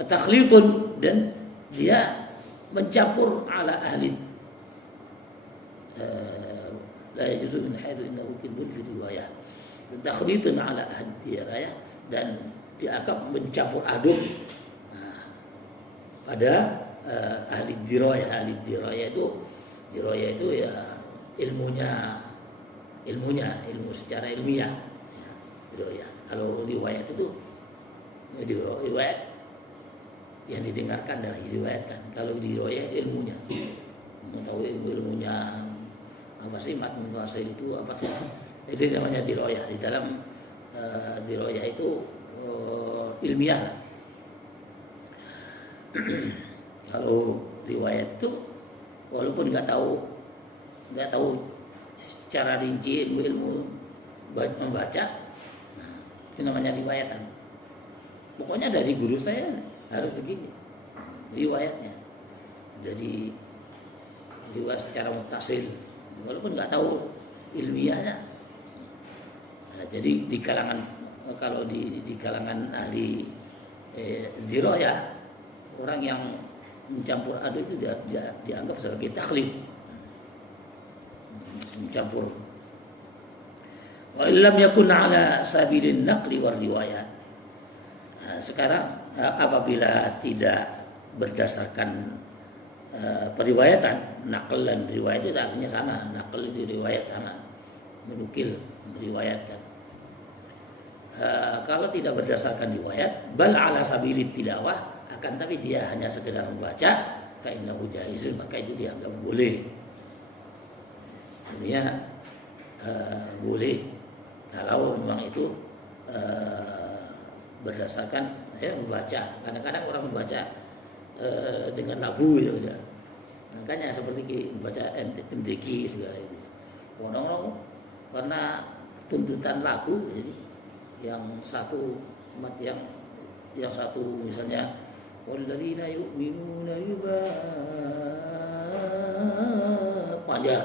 Takhlitun, dan dia mencampur ala ahli, la yajuzu min haitsu innahu kidbun fi riwayah. Takhlitun ala ahli dirayah, dan dianggap mencampur aduk pada ahli dirayah. Ahli dirayah itu ya ilmu secara ilmiah, ya. Kalau riwayat itu riwayat yang didengarkan dan diriwayatkan. Kalau diriwayat ilmunya, mengetahui ilmunya apa sih matn fasil itu apa sih, itu namanya dirayah. Di dalam dirayah itu ilmiah lah. Kalau riwayat itu walaupun nggak tahu secara rinci ilmu membaca, itu namanya riwayatan. Pokoknya dari guru saya harus begini riwayatnya. jadi riwayat secara muttasil walaupun nggak tahu ilmiahnya. Nah, jadi di kalangan kalau di kalangan ahli dirayah, orang yang mencampur aduk itu dianggap sebagai taklid, mencampur. Wa illam yakun ala sabilin naqli war riwayat. Nah, sekarang apabila tidak berdasarkan periwayatan, naql dan riwayat itu artinya sama, naql di riwayat sama, menukil, meriwayatkan. Kalau tidak berdasarkan riwayat, bal ala sabilit tilawah, akan tapi dia hanya sekedar membaca, fa innahu jaizun, maka itu dianggap boleh. Artinya boleh kalau memang itu berdasarkan saya membaca. Kadang-kadang orang membaca dengan lagu ya udah. Makanya seperti membaca MTQ segala itu. Orang-orang karena tuntutan lagu, jadi yang satu yang satu misalnya walladzina yu'minuna panjang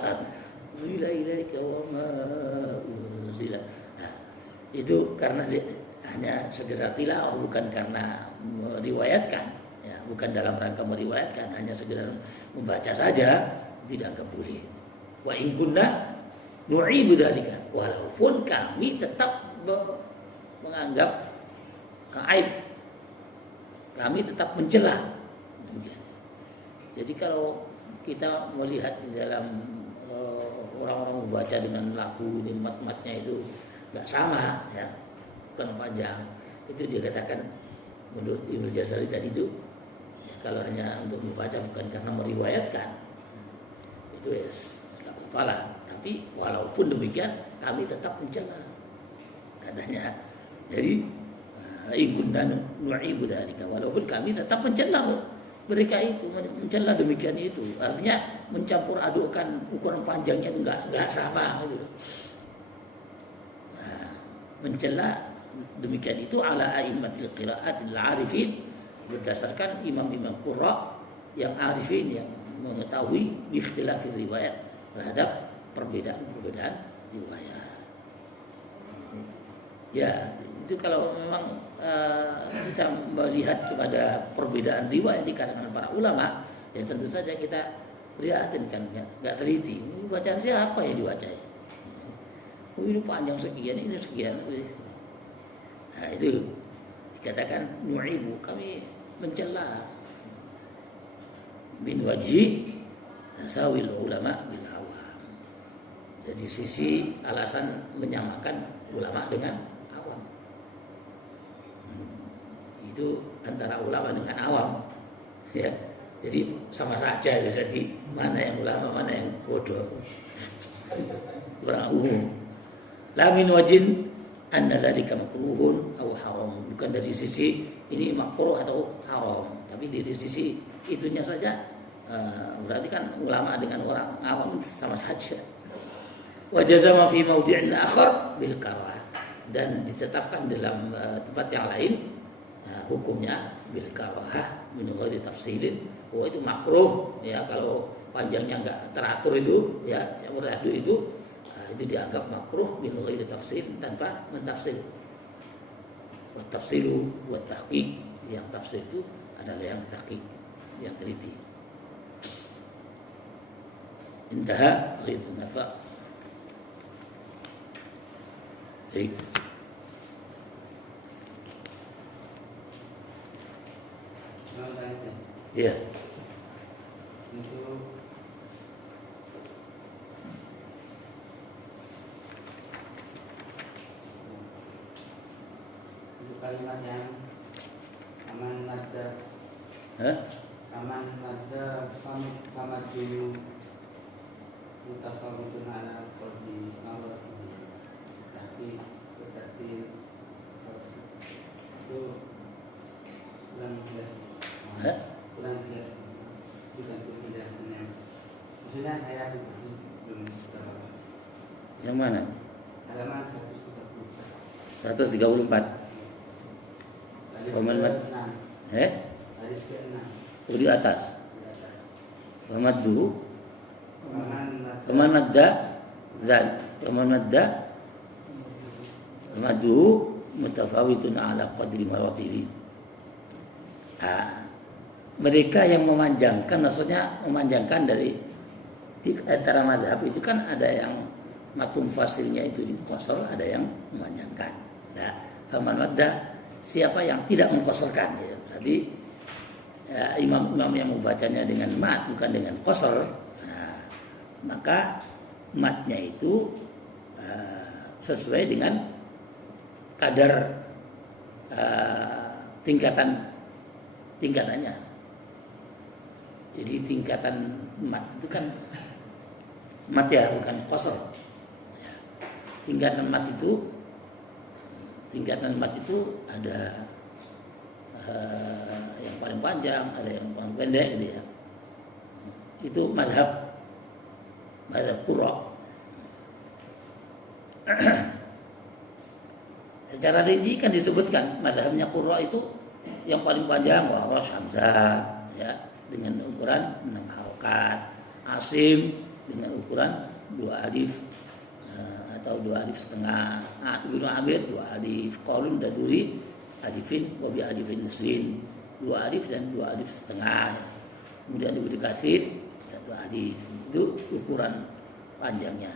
unzila ilaika wa ma unzila. Nah, itu karena hanya sekedar tilawah, bukan karena meriwayatkan, ya, bukan dalam rangka meriwayatkan, hanya sekedar membaca saja, tidak boleh. Wa in kunna nu'ibu dzalika, walaupun kami tetap menganggap aib, kami tetap mencela. Jadi kalau kita melihat di dalam orang-orang membaca dengan lagu, ini mat-matnya itu nggak sama, ya, bukan panjang. Itu dia katakan menurut Ibnu Jazari tadi itu, ya, kalau hanya untuk membaca bukan karena meriwayatkan, itu ya nggak apa-apa lah. Tapi walaupun demikian kami tetap mencela, katanya. Jadi ibun dan nu'ibu dzalika, walaupun kami tetap mencela mereka itu, mencela demikian itu, artinya mencampur adukkan ukuran panjangnya itu enggak sama gitu. Nah, mencela demikian itu ala a'immatil qira'atil 'arifin, berdasarkan imam-imam qurra yang arifin, yang mengetahui ikhtilafir riwayat, terhadap perbedaan-perbedaan riwayat. Ya, itu kalau memang kita melihat kepada perbedaan riwayat di kalangan para ulama, ya tentu saja kita prihatin, kan nggak teliti. Ini bacaan siapa yang dibaca? Oh, ini panjang sekian, ini sekian. Nah, itu dikatakan nu'ibu, kami mencela bin wajhi tasawil ulama bil awam. Jadi sisi alasan menyamakan ulama dengan awam. Itu antara ulama dengan awam, ya. Jadi sama saja, jadi mana yang ulama, mana yang bodoh, orang umum. La min wajin anna dzalika makruhun aw haram, bukan dari sisi ini makruh atau haram, tapi dari sisi itunya saja. Berarti kan ulama dengan orang awam sama saja. Wa jazama fi mawdi'in akhar bil karah, dan ditetapkan dalam tempat yang lain hukumnya bil karahah min ghairi tafsilin. Oh, itu makruh, ya, kalau panjangnya enggak teratur itu, ya, campur aduk itu dianggap makruh min ghairi tafsil, tanpa mentafsir. Wa tafsilu wa tahqiq, yang tafsir itu adalah yang tahqiq, yang teliti. Intaha ghairu nafa. Baik. Ya. Untuk kalimat yang aman madda, aman madda famad dulu mutafawwidun ala qalbi awrati, tapi itu kurang jelas. Kurang jelas, bukan penjelasannya. Maksudnya saya belum seberapa. Yang mana? Halaman 134. Komen mat. Baris ke-6. Oh, di atas. Famaddu Paman faman madda famaddu mutafawitun ala qadri maratibi. Mereka yang memanjangkan, maksudnya memanjangkan dari antara mazhab itu kan ada yang matun fasilnya itu di qasar, ada yang memanjangkan. Nah, faman madda, siapa yang tidak mengqasarkan ya. Berarti imam-imam yang membacanya dengan mat bukan dengan qasar, nah, maka matnya itu sesuai dengan kadar tingkatannya. Jadi tingkatan mat itu kan mat ya, bukan qasar. Tingkatan mat itu ada yang paling panjang, ada yang paling pendek gitu ya. Itu mazhab qurra. Secara rinci kan disebutkan mazhabnya qurra itu yang paling panjang Warsh Hamzah ya, dengan ukuran 6 harokat, Asim dengan ukuran 2 alif atau 2 alif setengah, Ibnu Amir 2 alif, Qalun Daduri alifin wa bi alifin nisrin 2 alif dan 2 alif setengah. Kemudian Ibnu Katsir 1 alif. Itu ukuran panjangnya.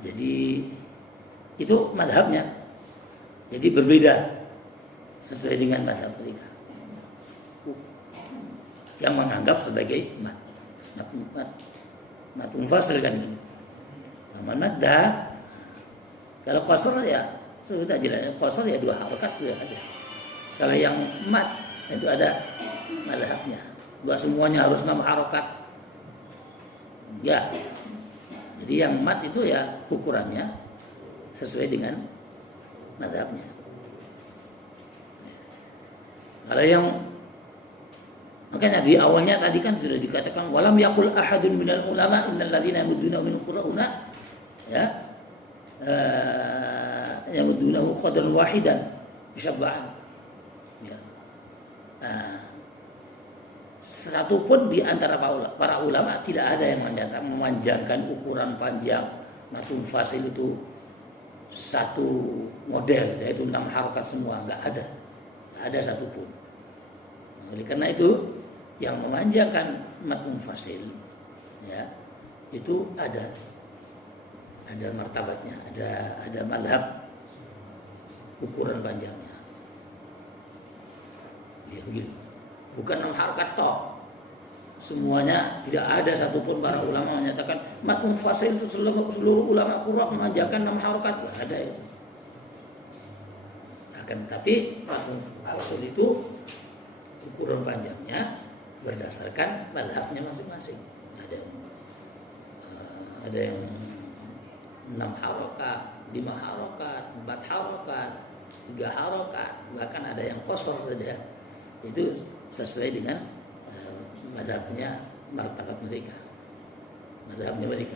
Jadi itu mazhabnya. Jadi berbeda sesuai dengan mazhab mereka yang menganggap sebagai mat munfasil kan. Faman madda, kalau qasar ya sudah jelas, qasar ya 2 harokat sudah ada. Kalau yang mat itu ada mazhabnya, enggak semuanya harus 6 harokat ya. Jadi yang mat itu ya ukurannya sesuai dengan mazhabnya. Kalau yang, makanya di awalnya tadi kan sudah dikatakan walam yaqul ahadun minal ulama innal ladzina yamudduna min qur'ana ya yamuddunahu qadran wahidan bisyabba'an ya. Satu pun di antara para ulama tidak ada yang menyatakan memanjangkan ukuran panjang matun fasil itu satu model, yaitu 6 harokat semua, enggak ada satupun. Oleh karena itu yang memanjangkan mat munfasil ya, itu ada martabatnya, ada mazhab ukuran panjangnya ya, begitu. Bukan 6 harokat toh semuanya, tidak ada satupun para ulama menyatakan mat munfasil itu seluruh ulama qurra memanjangkan 6 harokat, enggak ada itu. Akan tapi mat munfasil itu ukuran panjangnya berdasarkan mazhabnya masing-masing. Ada yang 6 harokat, 5 harokat, 4 harokat, 3 harokat, bahkan ada yang qasar saja. Itu sesuai dengan mazhabnya martabat mereka, mazhabnya mereka.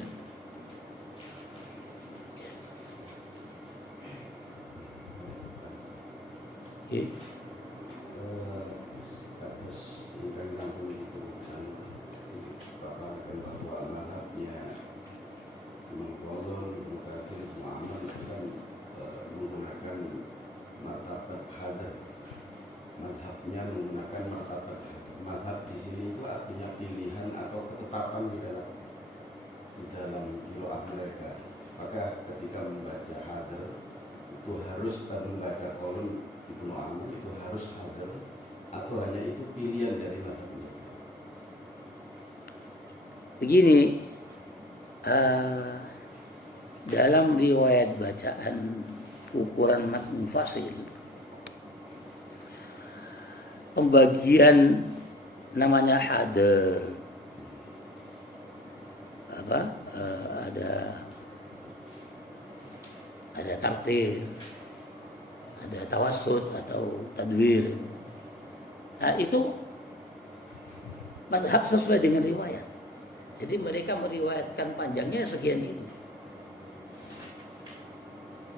Okay. Menggunakan martabat mazhab di sini itu artinya pilihan atau ketetapan di dalam qiraah mereka. Maka ketika membaca hadar itu harus membaca qaulun Ibnu Amir itu harus hadar atau hanya itu pilihan dari mazhab mereka. Begini, dalam riwayat bacaan ukuran mat munfasil, pembagian namanya hadar ada tartil, ada tawassut atau tadwir. Nah, itu mazhab sesuai dengan riwayat. Jadi mereka meriwayatkan panjangnya sekian itu,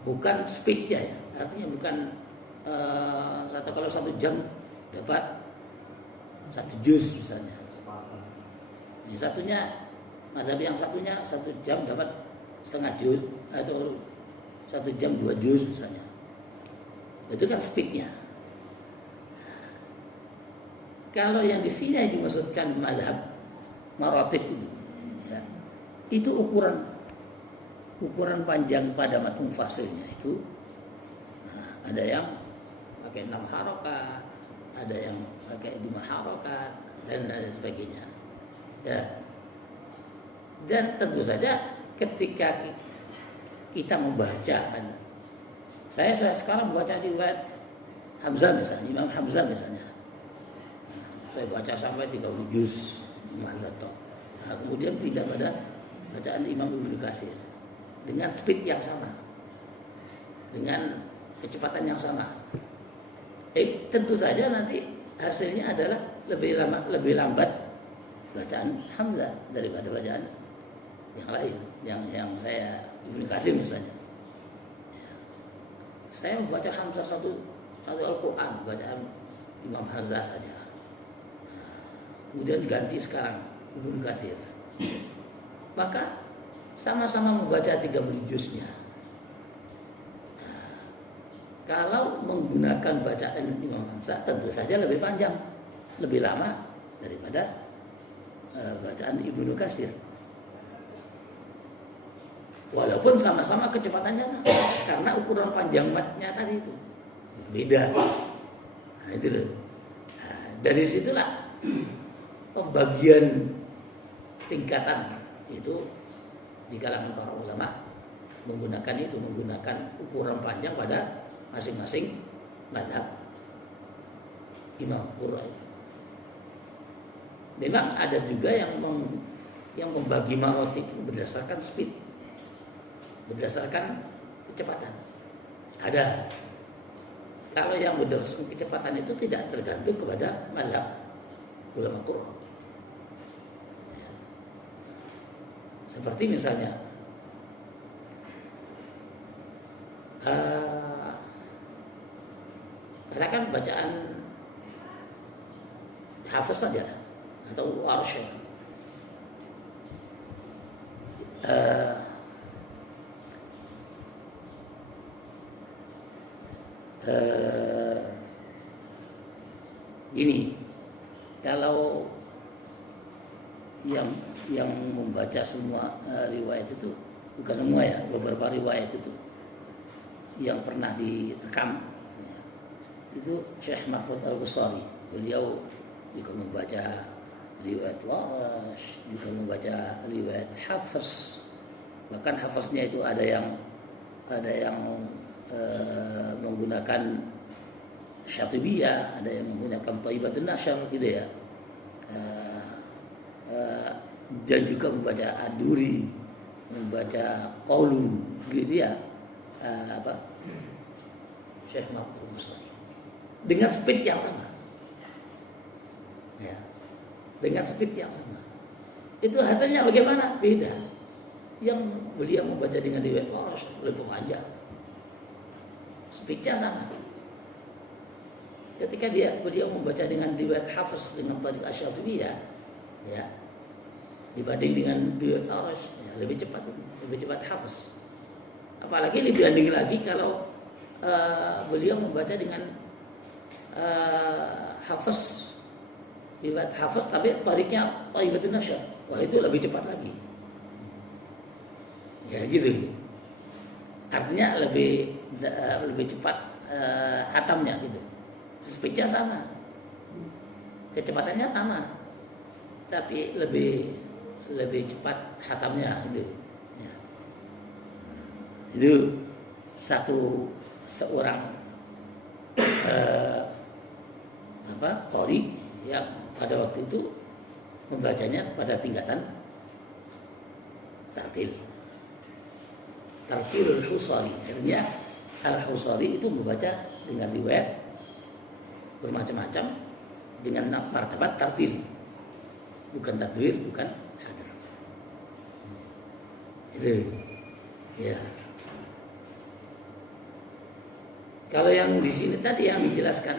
bukan speednya ya. Artinya bukan kalau 1 jam dapat 1 juz misalnya. Yang satunya, madhab yang satunya 1 jam dapat setengah juz atau 1 jam 2 juz misalnya. Itu kan speednya. Kalau yang di sini yang dimaksudkan madhab maratib itu, ya, itu ukuran panjang pada matn fasilnya itu. Nah, ada yang pakai 6 harokat, ada yang pakai 5 harokat dan lain sebagainya. Ya. Dan tentu saja ketika kita membaca, saya sekarang membaca riwayat Hamzah misalnya, Imam Hamzah misalnya, saya baca sampai 30 juz, nah, kemudian pindah pada bacaan Imam Ibnu Katsir dengan speed yang sama, dengan kecepatan yang sama. Tentu saja nanti hasilnya adalah lebih lambat bacaan Hamzah daripada bacaan yang lain, yang saya Ibnu Katsir misalnya. Saya membaca Hamzah satu Al-Quran, bacaan Imam Hamzah saja. Kemudian ganti sekarang Ibnu Katsir. Maka sama-sama membaca 30 juznya. Kalau menggunakan bacaan Imam Hamzah tentu saja lebih panjang, lebih lama daripada bacaan Ibnu Katsir. Walaupun sama-sama kecepatannya sama, karena ukuran panjang matnya tadi itu berbeda. Nah, itu loh. Nah, dari situlah pembagian tingkatan itu di kalangan para ulama menggunakan ukuran panjang pada masing-masing mazhab Imam Qur'an. Memang ada juga yang membagi marotib berdasarkan speed, berdasarkan kecepatan. Ada. Kalau yang berdasarkan kecepatan itu tidak tergantung kepada mazhab ulama Qur'an. Seperti misalnya katakan bacaan Hafiz saja atau Warsh. Ini kalau yang membaca semua riwayat itu, bukan semua ya, beberapa riwayat itu yang pernah direkam itu Syekh Mahfud Al-Qusari. Beliau juga membaca riwayat Warsh, juga membaca riwayat Hafiz. Bahkan Hafiznya itu ada yang menggunakan Syatibiyah, ada yang menggunakan Thaibatun Nashr gitu ya. Dan juga membaca Ad-Duri, membaca Qaulun gitu ya. Syekh Mahfud Al-Qusari dengan speed yang sama. Ya. Dengan speed yang sama. Itu hasilnya bagaimana? Beda. Yang beliau membaca dengan riwayat Warsh lebih panjang. Speednya sama. Ketika beliau membaca dengan riwayat Hafiz dengan tariq Asy-Syatibiyah, ya, dibanding dengan riwayat Warsh, ya, lebih cepat Hafiz. Apalagi dibanding lagi kalau beliau membaca dengan Hafiz, riwayat Hafiz tapi tariqnya Thaibatun Nashr. Wah, itu lebih cepat lagi. Ya gitu. Artinya lebih cepat hatamnya gitu. Speednya sama, kecepatannya sama, tapi lebih cepat hatamnya gitu. Ya. Itu seorang qari yang pada waktu itu membacanya pada tingkatan tartilul Husari. Artinya Al-Husari itu membaca dengan riwayat bermacam-macam dengan martabat tartil, bukan tadwir, bukan hadar. Itu ya. Kalau yang di sini tadi yang dijelaskan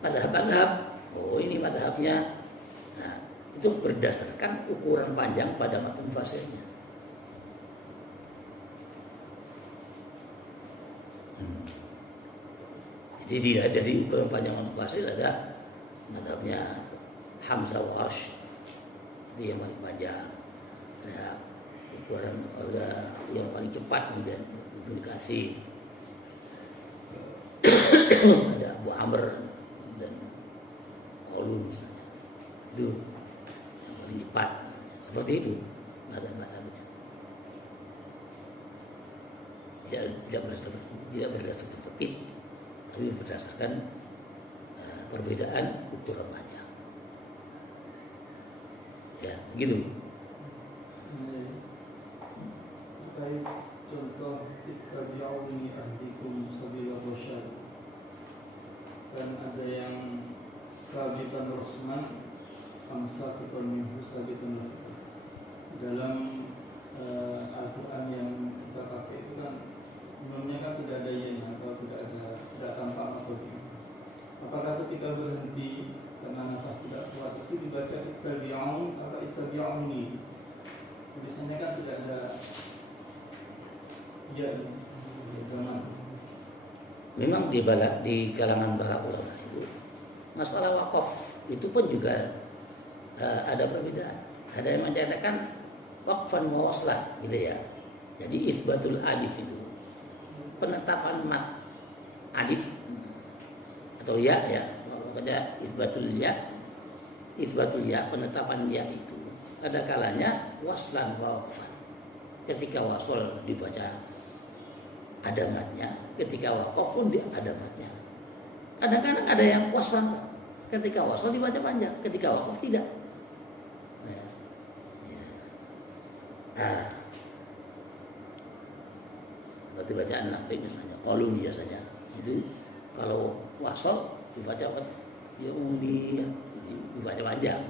madhab, oh ini madhabnya, nah, itu berdasarkan ukuran panjang pada matun fasilnya. Jadi dari ukuran panjang matun fasil ada madhabnya Hamzah wa Arsh, itu yang paling panjang. Ada ukuran yang paling cepat kemudian komunikasi. Ada Abu Amr dan Qaulun misalnya, itu yang paling cepat misalnya. Seperti itu madhabnya. Tidak berdasarkan speed, tapi berdasarkan perbedaan ukuran panjang. Ya, begitu. Terkait contoh ittabi'uni ahdikum sabila rasyad, dan ada yang sabitan rasman amsakatan minhu sabitan lafaz. Dalam Al-Quran yang kita pakai itu kan umumnya kan tidak ada yen atau tidak tampak maksudnya. Apakah ketika berhenti karena nafas tidak kuat itu dibaca ittabi'un atau ittabi'uni? Tulisannya kan tidak ada ya zaman. Memang di kalangan para ulama itu masalah wakaf itu pun juga ada perbedaan. Ada yang menyatakan waqfan wa waslan gitu ya. Jadi itsbatul alif itu penetapan mat alif atau ya pokoknya itsbatul ya penetapan ya itu ada kalanya waslan wa waqfan. Ketika wasol dibaca ada matnya, ketika waqaf pun ada matnya. Kadang-kadang ada yang waslan, ketika wasol dibaca panjang, ketika waqaf tidak. Seperti bacaan Nafi misalnya, Qaulun biasanya itu kalau wasol dibaca dibaca panjang,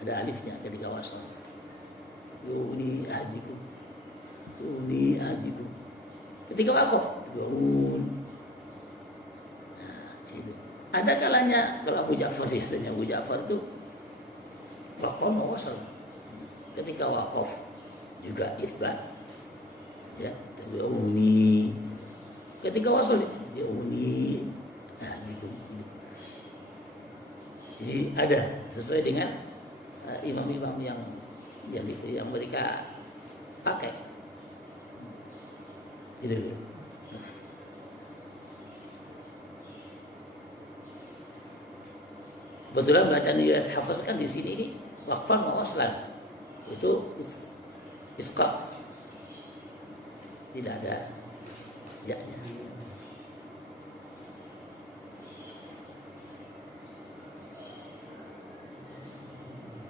ada alifnya ketika wasol. Yuni ajikum, ketika waqaf yun. Itu ada kalanya kalau Abu Ja'far biasanya Abu Ja'far itu waqaf wasol, ketika waqaf juga isbat ya, tabi'uni ketika wasol tabi'uni. Nah gitu. Jadi ada sesuai dengan imam-imam yang mereka pakai gitu. Kebetulan bacaan riwayat Hafs kan di sini ini waqfan wa waslan, itu isqa, tidak ada ya-nya.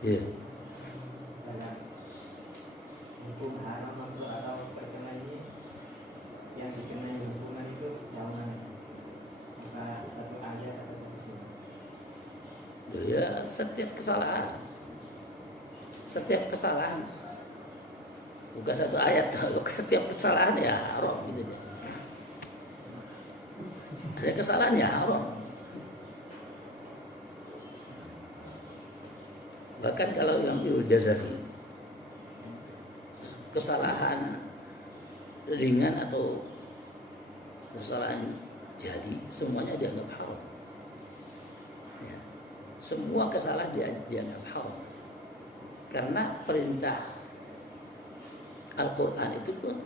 Ya. Hukum haram atau perkenannya yang dikenai hukuman itu jangan maka satu ayat atau tafsir. Ya, setiap kesalahan bukan satu ayat, setiap kesalahan ya haram gitu deh. Ada kesalahan ya haram. Bahkan kalau yang Jazari kesalahan ringan atau kesalahan jadi semuanya dianggap haram. Ya. Semua kesalahan dianggap haram. Karena perintah Al-Quran itu pun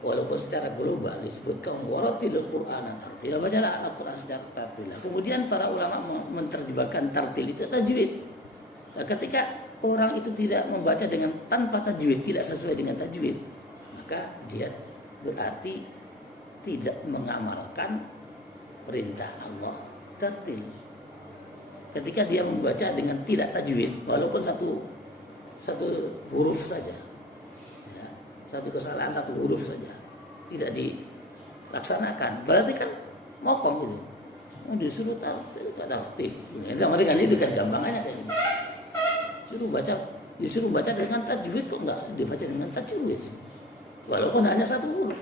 walaupun secara global disebutkan waratilul Qur'ana tartila, bacalah Al-Quran secara tartil. Kemudian para ulama menerjemahkan tartil itu tajwid. Nah, ketika orang itu tidak membaca dengan tanpa tajwid, tidak sesuai dengan tajwid, maka dia berarti tidak mengamalkan perintah Allah tartil. Ketika dia membaca dengan tidak tajwid, walaupun satu huruf saja, ya, satu kesalahan satu huruf saja tidak dilaksanakan, berarti kan mokong itu. Disuruh tartil, sama dengan itu kan gampangannya kayak gitu. Disuruh baca dengan tajwid, kok enggak dibaca dengan tajwid walaupun hanya satu huruf.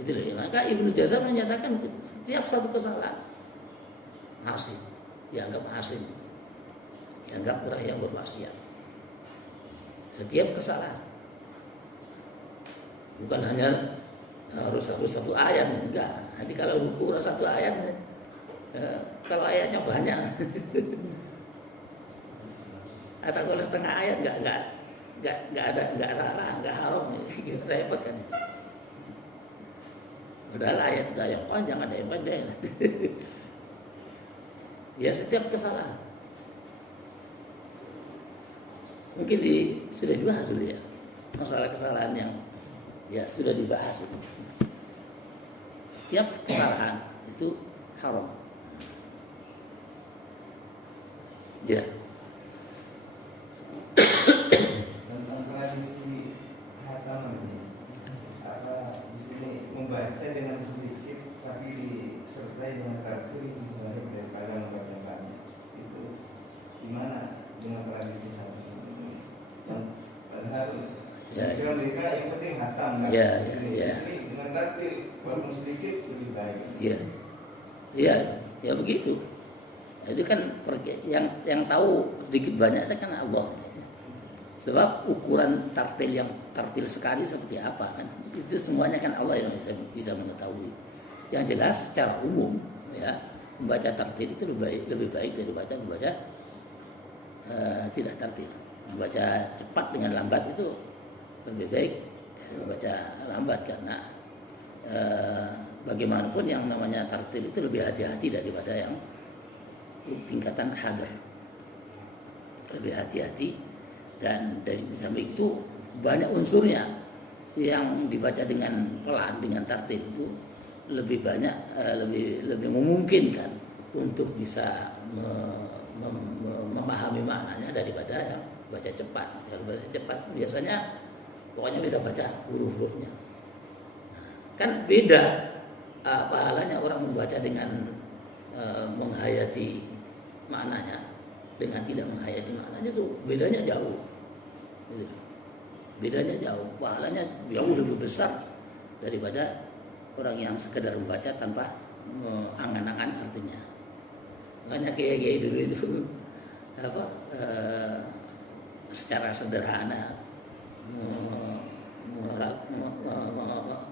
Itu loh. Maka Ibnu Jazar menyatakan setiap satu kesalahan hasil dianggap hasil dianggap orang yang bermaksiat. Setiap kesalahan, bukan hanya harus satu ayat, enggak. Nanti kalau ukuran satu ayat, kalau ayatnya banyak, atau kalau setengah ayat nggak salah, nggak haram, repot kan itu. Padahal ayat itu ada yang panjang, ada yang pendek. Ya setiap kesalahan. Mungkin sudah dibahas dulu ya masalah kesalahan yang ya sudah dibahas itu. Setiap kesalahan itu haram. Ya. Tentang tradisi hataman ini, apa di sini membaca dengan sedikit tapi disertai dengan tartil daripada membaca banyak. Itu gimana dengan tradisi hataman? Padahal kira mereka yang penting hatam. Ya. Dengan tartil walaupun sedikit lebih baik. Ya begitu. Itu kan yang tahu sedikit banyak itu kan Allah. Sebab ukuran tartil sekali seperti apa kan? Itu semuanya kan Allah yang bisa mengetahui. Yang jelas secara umum ya membaca tartil itu lebih baik daripada membaca tidak tartil. Membaca cepat dengan lambat itu lebih baik membaca lambat karena bagaimanapun yang namanya tartil itu lebih hati-hati daripada yang tingkatan hadar, lebih hati-hati, dan dari samping itu banyak unsurnya yang dibaca dengan pelan dengan tartil itu lebih banyak lebih memungkinkan untuk bisa memahami maknanya daripada yang baca cepat. Yang baca cepat biasanya pokoknya bisa baca huruf-hurufnya. Kan beda pahalanya orang membaca dengan menghayati maknanya dengan tidak menghayati maknanya itu bedanya jauh. Bedanya jauh, pahalanya jauh lebih besar daripada orang yang sekedar membaca tanpa mengangan-angan artinya. Makanya kiai dulu itu secara sederhana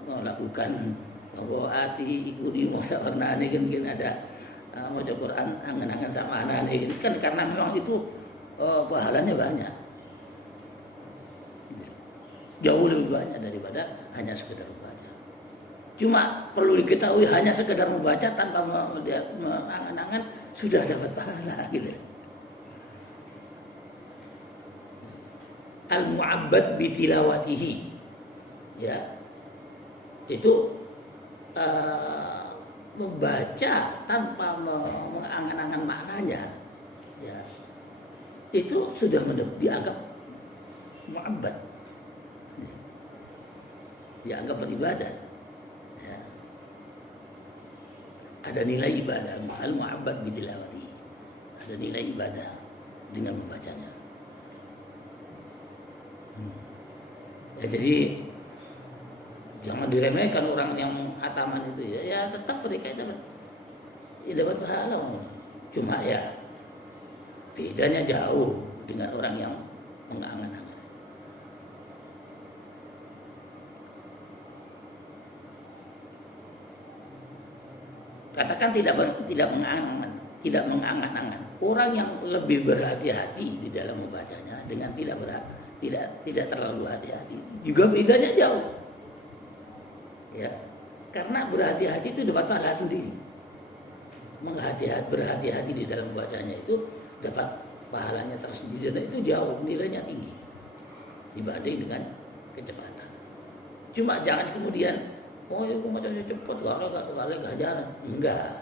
melakukan bahwa hati ikuni masa warna ini kan ada mau Quran angan-angan sama anak ini kan karena memang itu pahalanya banyak, jauh lebih banyak daripada hanya sekedar membaca. Cuma perlu diketahui hanya sekedar membaca tanpa mengangan-angan sudah dapat pahala gitu. Al-mu'abbad bitilawatihi, ya itu membaca tanpa mengangan-angan maknanya, ya itu sudah dianggap mu'abbad, dianggap beribadah, ya. Ada nilai ibadah, al-mu'abbad bitilawatihi, ada nilai ibadah dengan membacanya. Ya, jadi jangan diremehkan orang yang hataman itu ya tetap mereka dapat pahala. Cuma ya bedanya jauh dengan orang yang mengangan-angan. Katakan tidak mengangan-angan. Orang yang lebih berhati-hati di dalam membacanya dengan tidak terlalu hati-hati juga bedanya jauh. Ya, karena berhati-hati itu dapat pahala sendiri. Berhati-hati di dalam bacanya itu dapat pahalanya tersendiri dan itu jauh nilainya tinggi dibanding dengan kecepatan. Cuma jangan kemudian aku macamnya cepat kalau ganjaran. Enggak.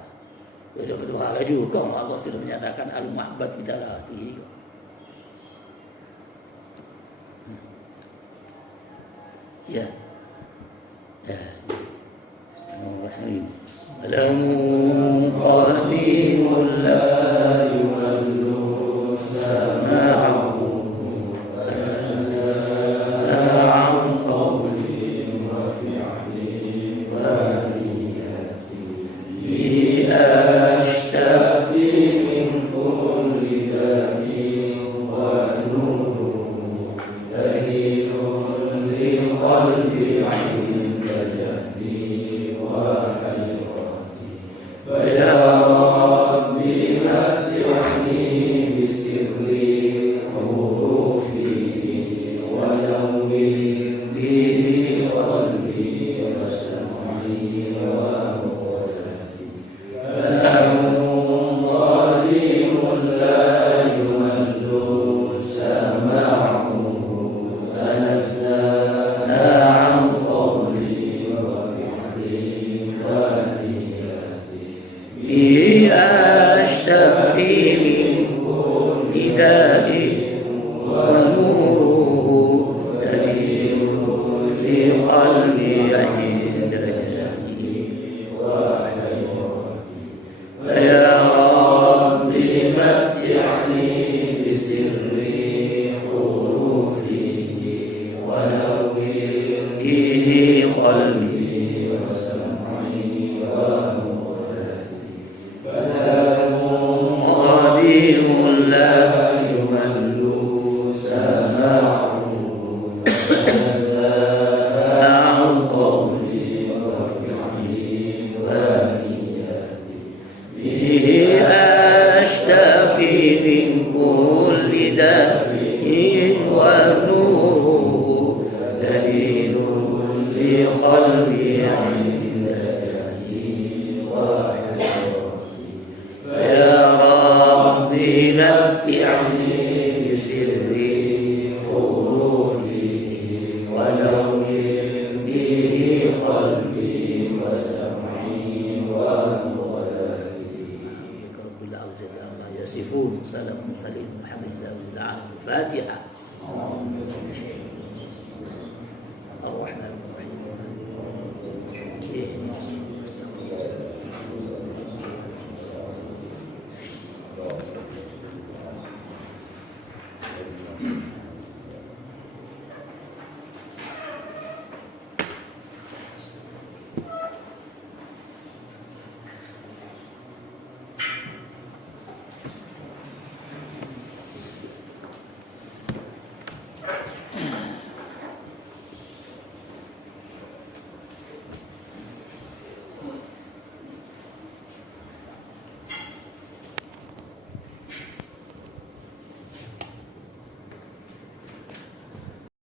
Ya dapat pahala juga. Allah sudah menyatakan al-mu'abbad bitilawatihi. Ya. Bismillahirrahmanirrahim. Alamun qadimul la yuwallu sama'ahu an qawlin wa fi'lin wa niyatin ashtafi min kulli dahin qalbi 'inda jahli wa hayrati fa ya rabbi mati'ni bi sirri hurufi wa nawwir bihi qalbi wa sam'i wa muradi falamun zalimun la yumallu sama'uhu tanazzala 'an qawli wa fi'li wa niyati bi ashtafi min kulli da'i wa nuruhu dalilun li qalbi 'inda jahli wa hayrati fa ya rabbi mati'ni bi sirri hurufihi wa nawwir bihi qalbi wa sam'i wa muradi falamun qadirun la yumallu sama'uhu tanazzala 'an qawli wa fi'li wa niyati bihi ashtafi min kulli da'in wa nuruhu dalilun li qalbi 'inda jahli wa hayrati fa ya rabbi mati'ni bi sirri hurufi wa nawwir bihi qalbi wa sam'i wa muradi rabbil 'izzati amma yasifun salamun salim alhamdulillahi rabbil alamin. Fatihah.